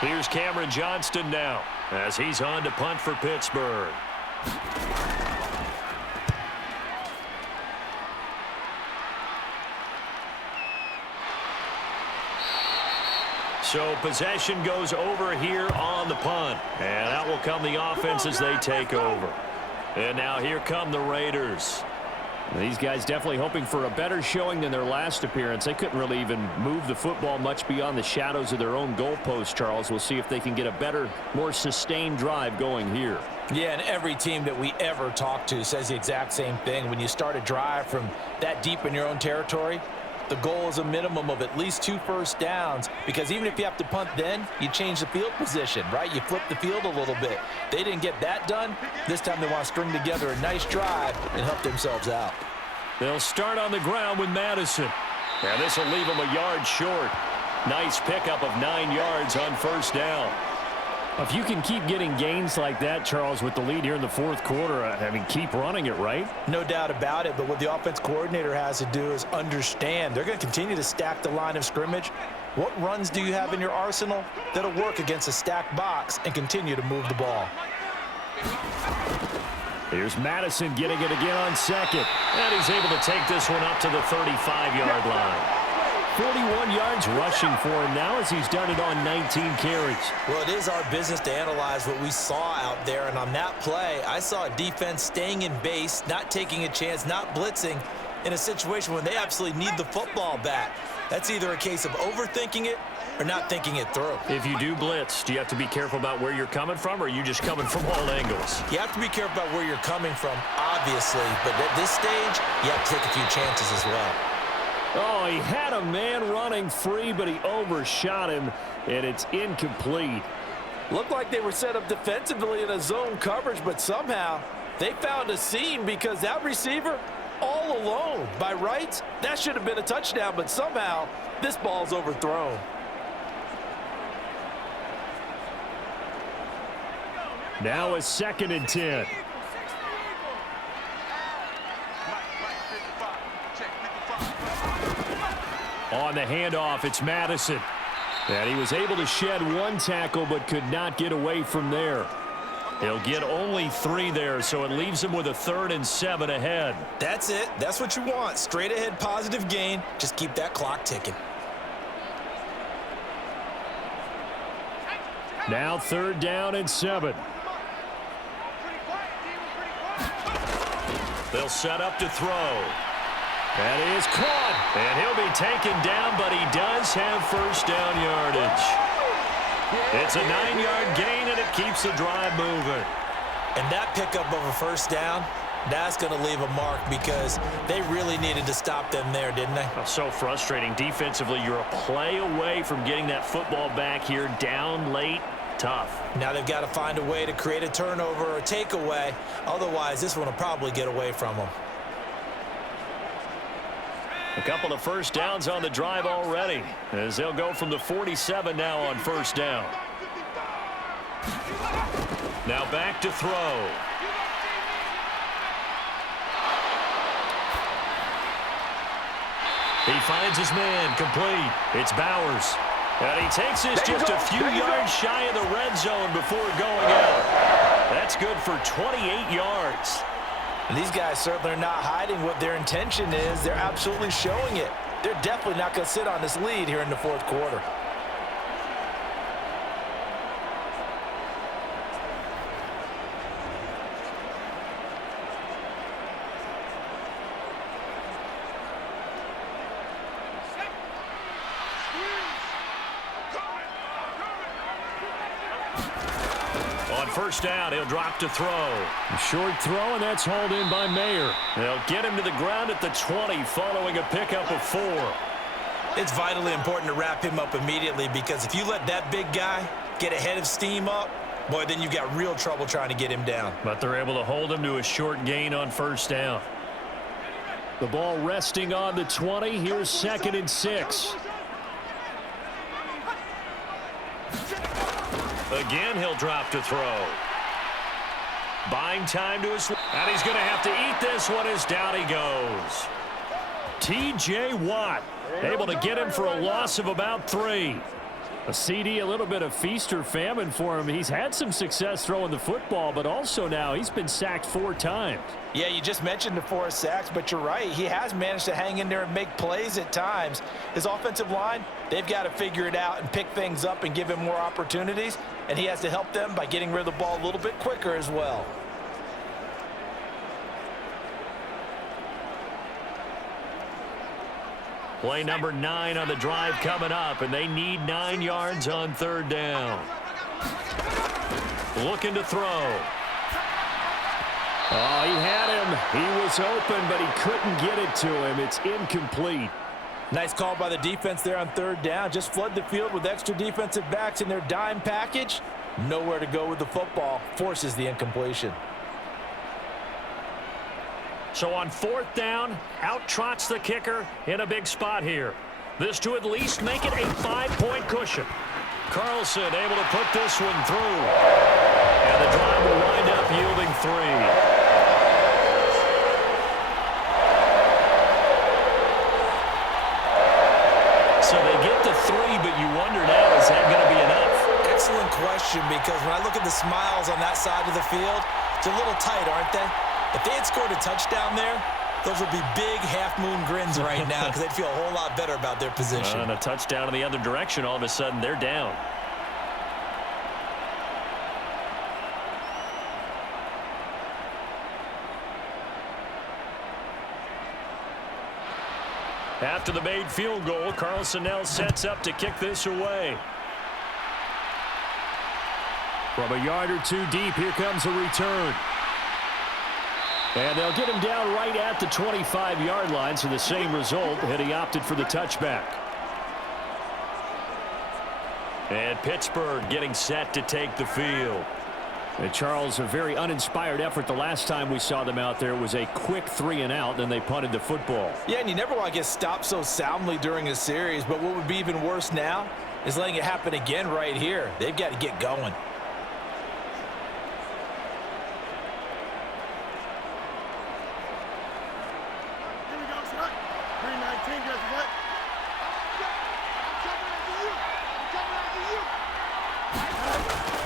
Here's Cameron Johnston now as he's on to punt for Pittsburgh. So possession goes over here on the punt. And out will come the offense as they take over. And now here come the Raiders. These guys definitely hoping for a better showing than their last appearance. They couldn't really even move the football much beyond the shadows of their own goalpost, Charles. We'll see if they can get a better, more sustained drive going here. Yeah, and every team that we ever talk to says the exact same thing. When you start a drive from that deep in your own territory, the goal is a minimum of at least 2 first downs, because even if you have to punt then, you change the field position, right? You flip the field a little bit. They didn't get that done. This time they want to string together a nice drive and help themselves out. They'll start on the ground with Madison. Now this will leave them a yard short. Nice pickup of 9 yards on first down. If you can keep getting gains like that, Charles, with the lead here in the fourth quarter, I mean, keep running it, right? No doubt about it, but what the offense coordinator has to do is understand they're going to continue to stack the line of scrimmage. What runs do you have in your arsenal that'll work against a stacked box and continue to move the ball? Here's Madison getting it again on second, and he's able to take this one up to the 35-yard line. 41 yards rushing for him now as he's done it on 19 carries. Well, it is our business to analyze what we saw out there, and on that play, I saw a defense staying in base, not taking a chance, not blitzing in a situation when they absolutely need the football back. That's either a case of overthinking it or not thinking it through. If you do blitz, do you have to be careful about where you're coming from, or are you just coming from all angles? You have to be careful about where you're coming from, obviously, but at this stage, you have to take a few chances as well. Oh, he had a man running free, but he overshot him, and it's incomplete. Looked like they were set up defensively in a zone coverage, but somehow they found a seam because that receiver all alone. By rights, that should have been a touchdown, but somehow this ball's overthrown. Now a 2nd and 10. On the handoff, it's Madison. And he was able to shed 1 tackle but could not get away from there. He'll get only 3 there, so it leaves him with a 3rd and 7 ahead. That's it. That's what you want. Straight ahead positive gain. Just keep that clock ticking. Now 3rd down and 7. They'll set up to throw. That is caught, and he'll be taken down, but he does have first down yardage. It's a 9-yard gain, and it keeps the drive moving. And that pickup of a first down, that's going to leave a mark because they really needed to stop them there, didn't they? Oh, so frustrating. Defensively, you're a play away from getting that football back here down late. Tough. Now they've got to find a way to create a turnover or a takeaway. Otherwise, this one will probably get away from them. A couple of first downs on the drive already, as they'll go from the 47 now on first down. Now back to throw. He finds his man complete. It's Bowers. And he takes this just a few yards shy of the red zone before going out. That's good for 28 yards. And these guys certainly are not hiding what their intention is. They're absolutely showing it. They're definitely not going to sit on this lead here in the fourth quarter. First down, he'll drop to throw. A short throw, and that's hauled in by Mayer. They'll get him to the ground at the 20 following a pickup of 4. It's vitally important to wrap him up immediately because if you let that big guy get ahead of steam up, boy, then you've got real trouble trying to get him down. But they're able to hold him to a short gain on first down. The ball resting on the 20. Here's 2nd and 6. Again, he'll drop to throw. Buying time to his... And he's going to have to eat this one as down he goes. T.J. Watt able to get him for a loss of about 3. A CD, a little bit of feast or famine for him. He's had some success throwing the football, but also now he's been sacked 4 times. Yeah, you just mentioned the 4 sacks, but you're right. He has managed to hang in there and make plays at times. His offensive line, they've got to figure it out and pick things up and give him more opportunities, and he has to help them by getting rid of the ball a little bit quicker as well. Play number 9 on the drive coming up, and they need 9 yards on 3rd down. Looking to throw. Oh, he had him. He was open, but he couldn't get it to him. It's incomplete. Nice call by the defense there on third down. Just flood the field with extra defensive backs in their dime package. Nowhere to go with the football. Forces the incompletion. So on fourth down, out trots the kicker in a big spot here. This to at least make it a 5-point cushion. Carlson able to put this one through. And the drive will wind up yielding 3. So they get the 3, but you wonder now, is that going to be enough? Excellent question, because when I look at the smiles on that side of the field, they're a little tight, aren't they? If they had scored a touchdown there, those would be big half-moon grins right now because they'd feel a whole lot better about their position. And a touchdown in the other direction, all of a sudden they're down. After the made field goal, Carlson now sets up to kick this away. From a yard or two deep, here comes a return. And they'll get him down right at the 25-yard line, so the same result, and he opted for the touchback. And Pittsburgh getting set to take the field. And Charles, a very uninspired effort. The last time we saw them out there was a quick 3-and-out, then they punted the football. Yeah, and you never want to get stopped so soundly during a series, but what would be even worse now is letting it happen again right here. They've got to get going.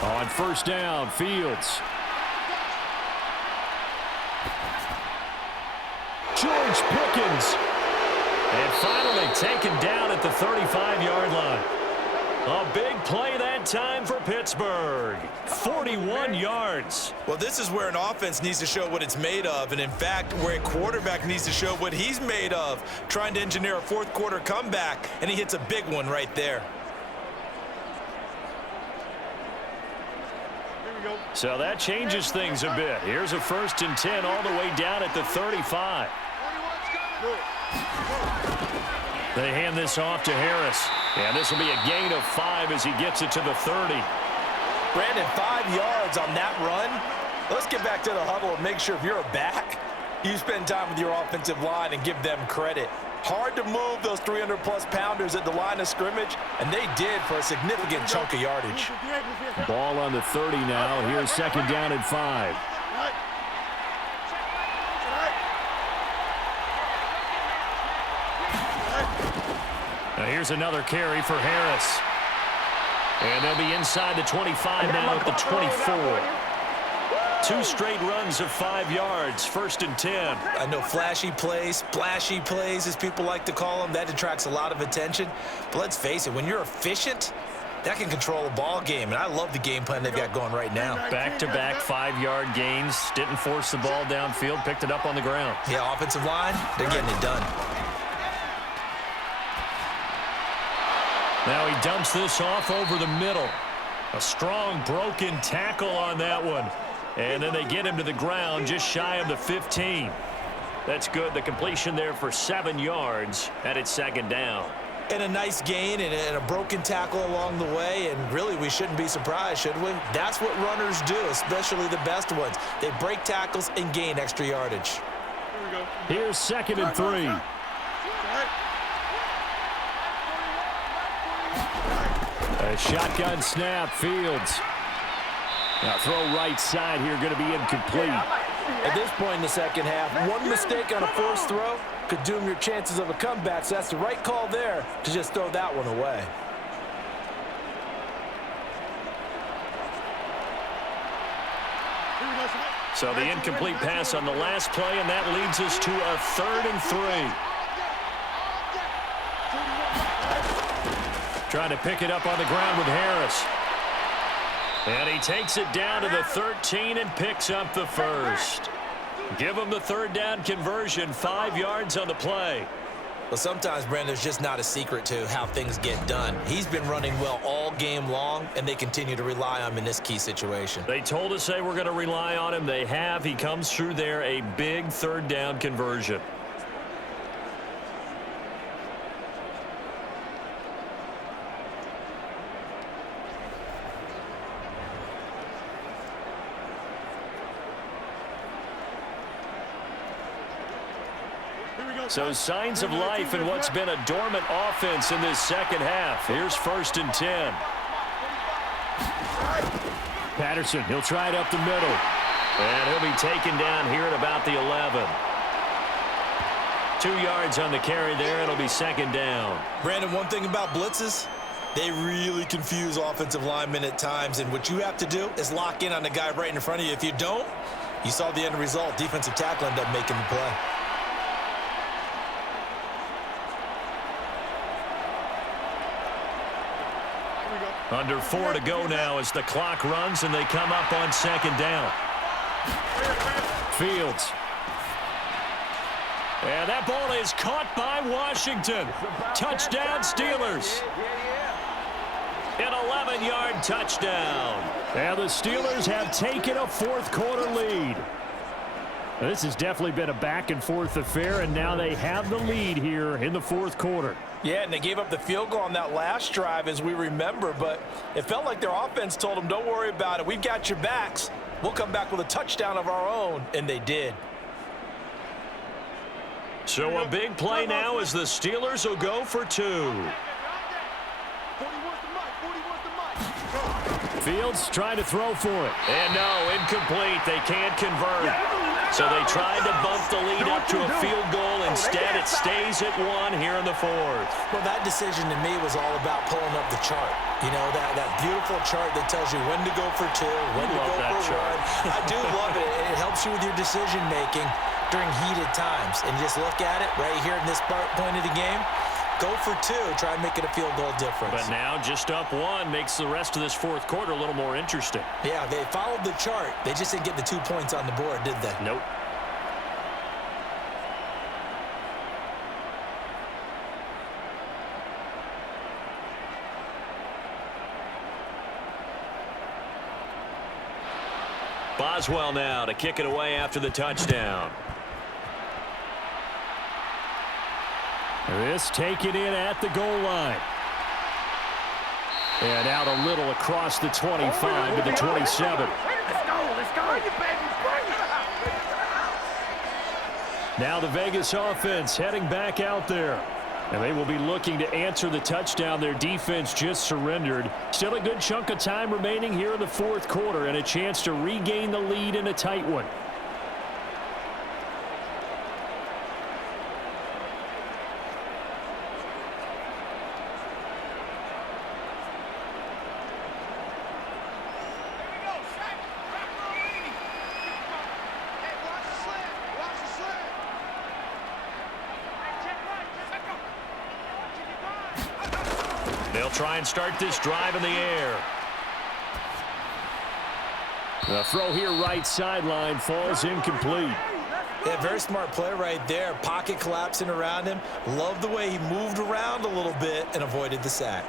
On first down, Fields. George Pickens. And finally taken down at the 35-yard line. A big play that time for Pittsburgh. 41 yards. Well, this is where an offense needs to show what it's made of, and in fact, where a quarterback needs to show what he's made of, trying to engineer a fourth-quarter comeback, and he hits a big one right there. So that changes things a bit. Here's a 1st and 10 all the way down at the 35. They hand this off to Harris. And this will be a gain of 5 as he gets it to the 30. Brandon, 5 yards on that run. Let's get back to the huddle and make sure if you're a back, you spend time with your offensive line and give them credit. Hard to move those 300-plus pounders at the line of scrimmage, and they did for a significant chunk of yardage. Ball on the 30 now. Here's 2nd down and 5. Now here's another carry for Harris. And they'll be inside the 25 now at the 24. 2 straight runs of 5 yards, 1st and 10. I know flashy plays, splashy plays, as people like to call them, that attracts a lot of attention. But let's face it, when you're efficient, that can control a ball game. And I love the game plan they've got going right now. Back-to-back 5-yard gains. Didn't force the ball downfield, picked it up on the ground. Yeah, offensive line, they're getting it done. Now he dumps this off over the middle. A strong broken tackle on that one. And then they get him to the ground just shy of the 15. That's good. The completion there for 7 yards, and it's 2nd down. And a nice gain and a broken tackle along the way, and really we shouldn't be surprised, should we? That's what runners do, especially the best ones. They break tackles and gain extra yardage. Here's 2nd and 3. A shotgun snap, Fields. Now throw right side here, going to be incomplete. At this point in the second half, one mistake on a forced throw could doom your chances of a comeback, so that's the right call there to just throw that one away. So the incomplete pass on the last play, and that leads us to a 3rd and 3. Trying to pick it up on the ground with Harris. And he takes it down to the 13 and picks up the 1st. Give him the 3rd down conversion, 5 yards on the play. Well, sometimes, Brandon, there's just not a secret to how things get done. He's been running well all game long, and they continue to rely on him in this key situation. They told us they were going to rely on him. They have. He comes through there, a big third down conversion. So signs of life in what's been a dormant offense in this second half. Here's 1st and 10. Patterson, he'll try it up the middle. And he'll be taken down here at about the 11. 2 yards on the carry there. It'll be 2nd down. Brandon, one thing about blitzes, they really confuse offensive linemen at times, and what you have to do is lock in on the guy right in front of you. If you don't, you saw the end result. Defensive tackle ended up making the play. Under 4 to go now as the clock runs and they come up on 2nd down. Fields. And that ball is caught by Washington. Touchdown Steelers. An 11-yard touchdown. And the Steelers have taken a fourth-quarter lead. This has definitely been a back-and-forth affair, and now they have the lead here in the fourth quarter. Yeah, and they gave up the field goal on that last drive, as we remember, but it felt like their offense told them, don't worry about it. We've got your backs. We'll come back with a touchdown of our own, and they did. So a big play now as the Steelers will go for 2. Fields trying to throw for it. And no, incomplete. They can't convert. So they tried to bump the lead up to a field goal. Instead, it stays at 1 here in the 4th. Well, that decision to me was all about pulling up the chart. You know, that beautiful chart that tells you when to go for 2, when to go for 1. I do love it. It helps you with your decision-making during heated times. And just look at it right here in this point of the game. Go for 2, try and make it a field goal difference. But now just up 1 makes the rest of this fourth quarter a little more interesting. Yeah, they followed the chart. They just didn't get the 2 points on the board, did they? Nope. Boswell now to kick it away after the touchdown. This taken in at the goal line. And out a little across the 25 to the 27. Let's go, let's go. Bring it, baby, bring it. Now the Vegas offense heading back out there. And they will be looking to answer the touchdown their defense just surrendered. Still a good chunk of time remaining here in the fourth quarter and a chance to regain the lead in a tight one. They'll try and start this drive in the air. The throw here right sideline falls incomplete. Yeah, very smart play right there. Pocket collapsing around him. Love the way he moved around a little bit and avoided the sack.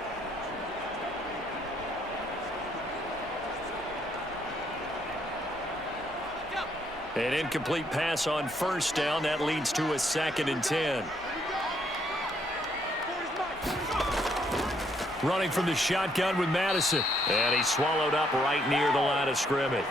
An incomplete pass on first down. That leads to a 2nd and 10. Running from the shotgun with Madison. And he's swallowed up right near the line of scrimmage.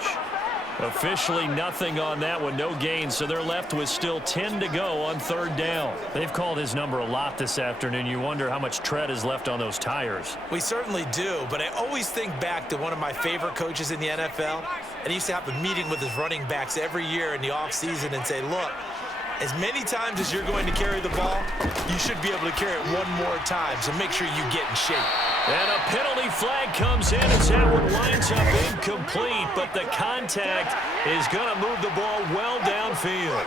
Officially nothing on that one, no gain, so they're left with still 10 to go on 3rd down. They've called his number a lot this afternoon. You wonder how much tread is left on those tires. We certainly do, but I always think back to one of my favorite coaches in the NFL, and he used to have a meeting with his running backs every year in the offseason and say, look, as many times as you're going to carry the ball, you should be able to carry it one more time, so make sure you get in shape. And a penalty flag comes in as that one winds up incomplete, but the contact is going to move the ball well downfield.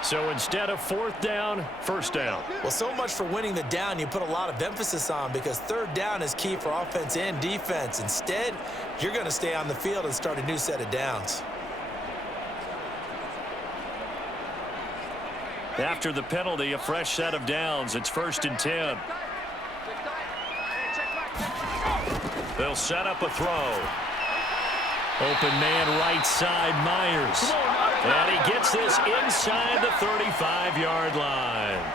So instead of 4th down, 1st down. Well, so much for winning the down you put a lot of emphasis on because 3rd down is key for offense and defense. Instead, you're going to stay on the field and start a new set of downs. After the penalty, a fresh set of downs. It's 1st and 10. They'll set up a throw. Open man right side, Myers. And he gets this inside the 35-yard line.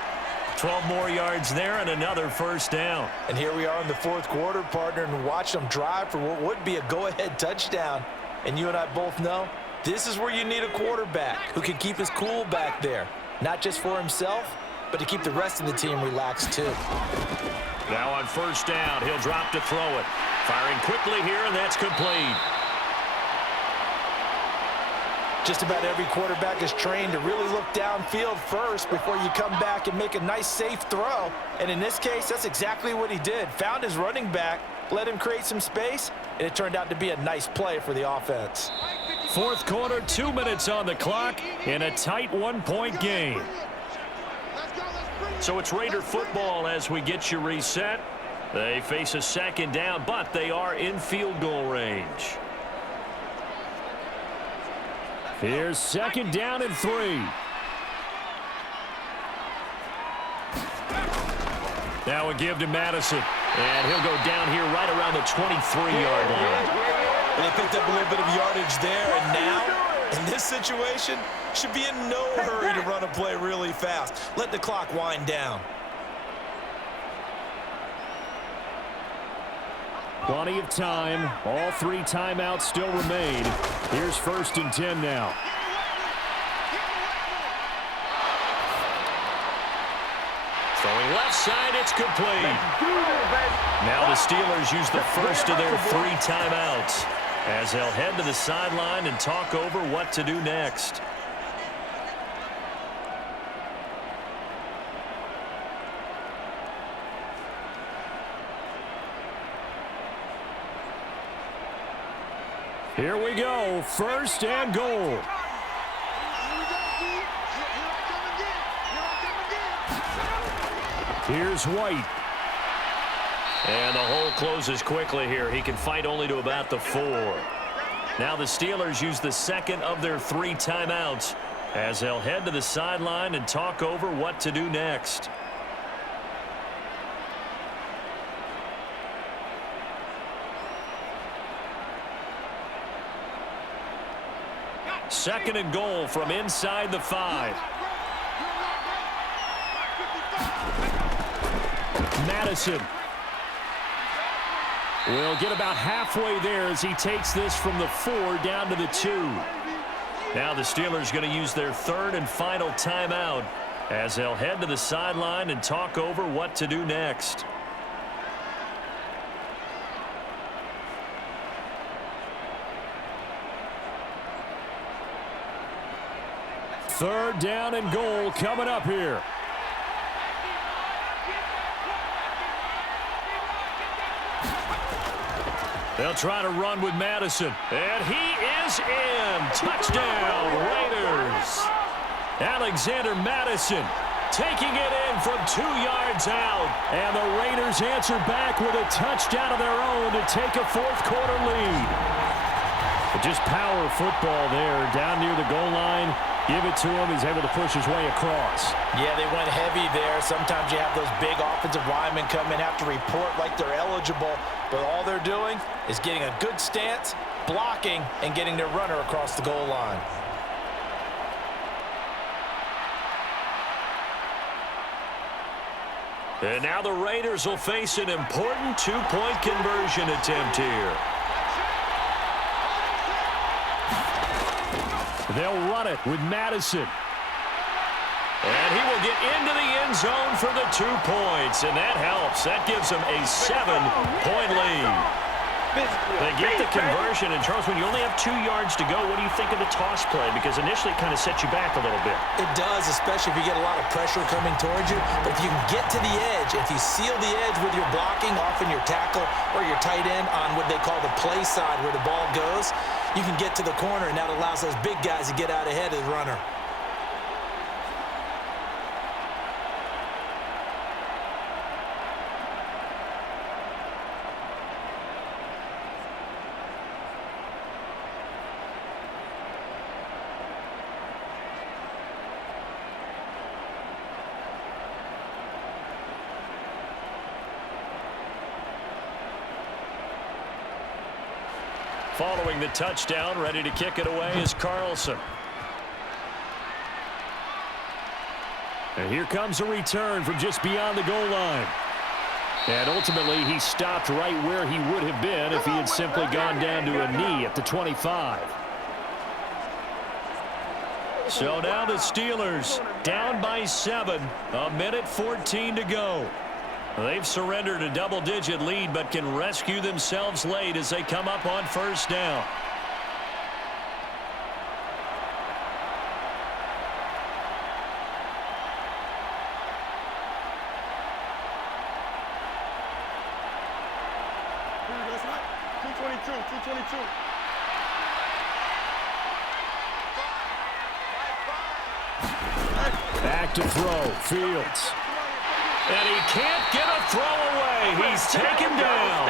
12 more yards there and another 1st down. And here we are in the 4th quarter, partner, and watch them drive for what would be a go-ahead touchdown. And you and I both know this is where you need a quarterback who can keep his cool back there. Not just for himself, but to keep the rest of the team relaxed too. Now on 1st down, he'll drop to throw it. Firing quickly here, and that's complete. Just about every quarterback is trained to really look downfield first before you come back and make a nice, safe throw. And in this case, that's exactly what he did. Found his running back, let him create some space, and it turned out to be a nice play for the offense. 4th quarter, 2 minutes on the clock in a tight 1-point game. So it's Raider football as we get you reset. They face a 2nd down, but they are in field goal range. Here's 2nd down and 3. Now a give to Madison. And he'll go down here right around the 23-yard line. And they picked up a little bit of yardage there, and now, in this situation, should be in no hurry to run a play really fast. Let the clock wind down. Plenty of time. All 3 timeouts still remain. Here's 1st and 10 now. Throwing left side, it's complete. Now the Steelers use the first of their 3 timeouts as they'll head to the sideline and talk over what to do next. Here we go, 1st and goal. Here's White. And the hole closes quickly here. He can fight only to about the 4. Now the Steelers use the 2nd of their 3 timeouts as they'll head to the sideline and talk over what to do next. Second and goal from inside the 5. Madison will get about halfway there as he takes this from the 4 down to the 2. Now the Steelers going to use their 3rd and final timeout as they'll head to the sideline and talk over what to do next. Third down and goal coming up here. They'll try to run with Madison. And he is in. Touchdown, Raiders. Alexander Madison taking it in from 2 yards out. And the Raiders answer back with a touchdown of their own to take a 4th quarter lead. But just power football there down near the goal line. Give it to him. He's able to push his way across. Yeah, they went heavy there. Sometimes you have those big offensive linemen come in, have to report like they're eligible. But all they're doing is getting a good stance, blocking, and getting their runner across the goal line. And now the Raiders will face an important 2-point conversion attempt here. They'll run it with Madison. And he will get into the end zone for the 2 points. And that helps. That gives them a 7-point lead. They get the conversion. And, Charles, when you only have 2 yards to go, what do you think of the toss play? Because initially it kind of sets you back a little bit. It does, especially if you get a lot of pressure coming towards you. But if you can get to the edge, if you seal the edge with your blocking, often your tackle or your tight end on what they call the play side where the ball goes, you can get to the corner, and that allows those big guys to get out ahead of the runner. Following the touchdown, ready to kick it away is Carlson. And here comes a return from just beyond the goal line. And ultimately, he stopped right where he would have been if he had simply gone down to a knee at the 25. So now the Steelers down by 7, 1:14 to go. They've surrendered a double-digit lead but can rescue themselves late as they come up on first down. Back to throw, Fields. And he can't get a throw away. He's taken down.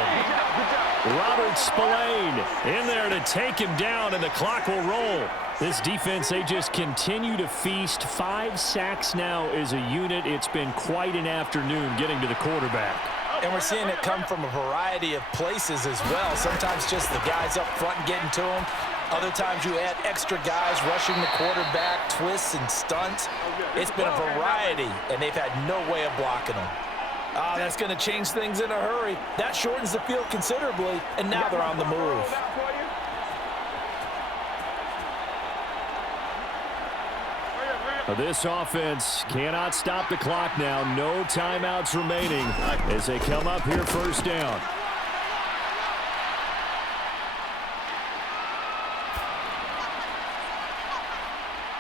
Robert Spillane in there to take him down, and the clock will roll. This defense, they just continue to feast. 5 sacks now as a unit. It's been quite an afternoon getting to the quarterback. And we're seeing it come from a variety of places as well. Sometimes just the guys up front getting to him. Other times you add extra guys rushing the quarterback, twists and stunts. It's been a variety, and they've had no way of blocking them. That's going to change things in a hurry. That shortens the field considerably, and now they're on the move. This offense cannot stop the clock now. No timeouts remaining as they come up here first down.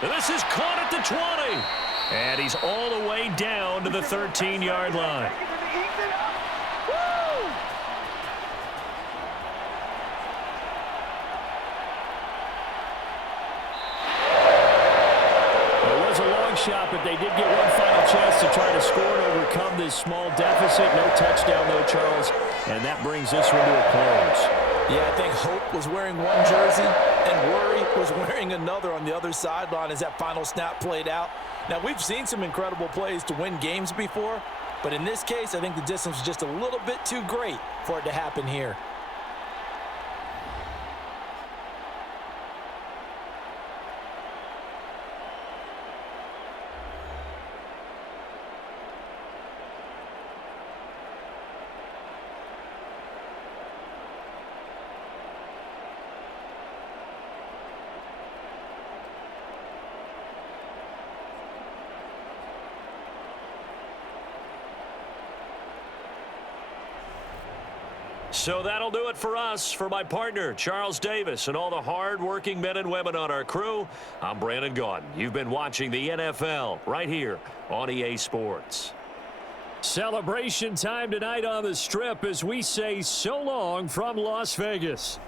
This is caught at the 20. And he's all the way down to the 13-yard line. Shot, but they did get one final chance to try to score and overcome this small deficit. No touchdown, though, Charles, and that brings this one to a close. Yeah, I think Hope was wearing one jersey and Worry was wearing another on the other sideline as that final snap played out. Now, we've seen some incredible plays to win games before, but in this case, I think the distance was just a little bit too great for it to happen here. So that'll do it for us. For my partner, Charles Davis, and all the hard-working men and women on our crew, I'm Brandon Gaudin. You've been watching the NFL right here on EA Sports. Celebration time tonight on the Strip as we say so long from Las Vegas.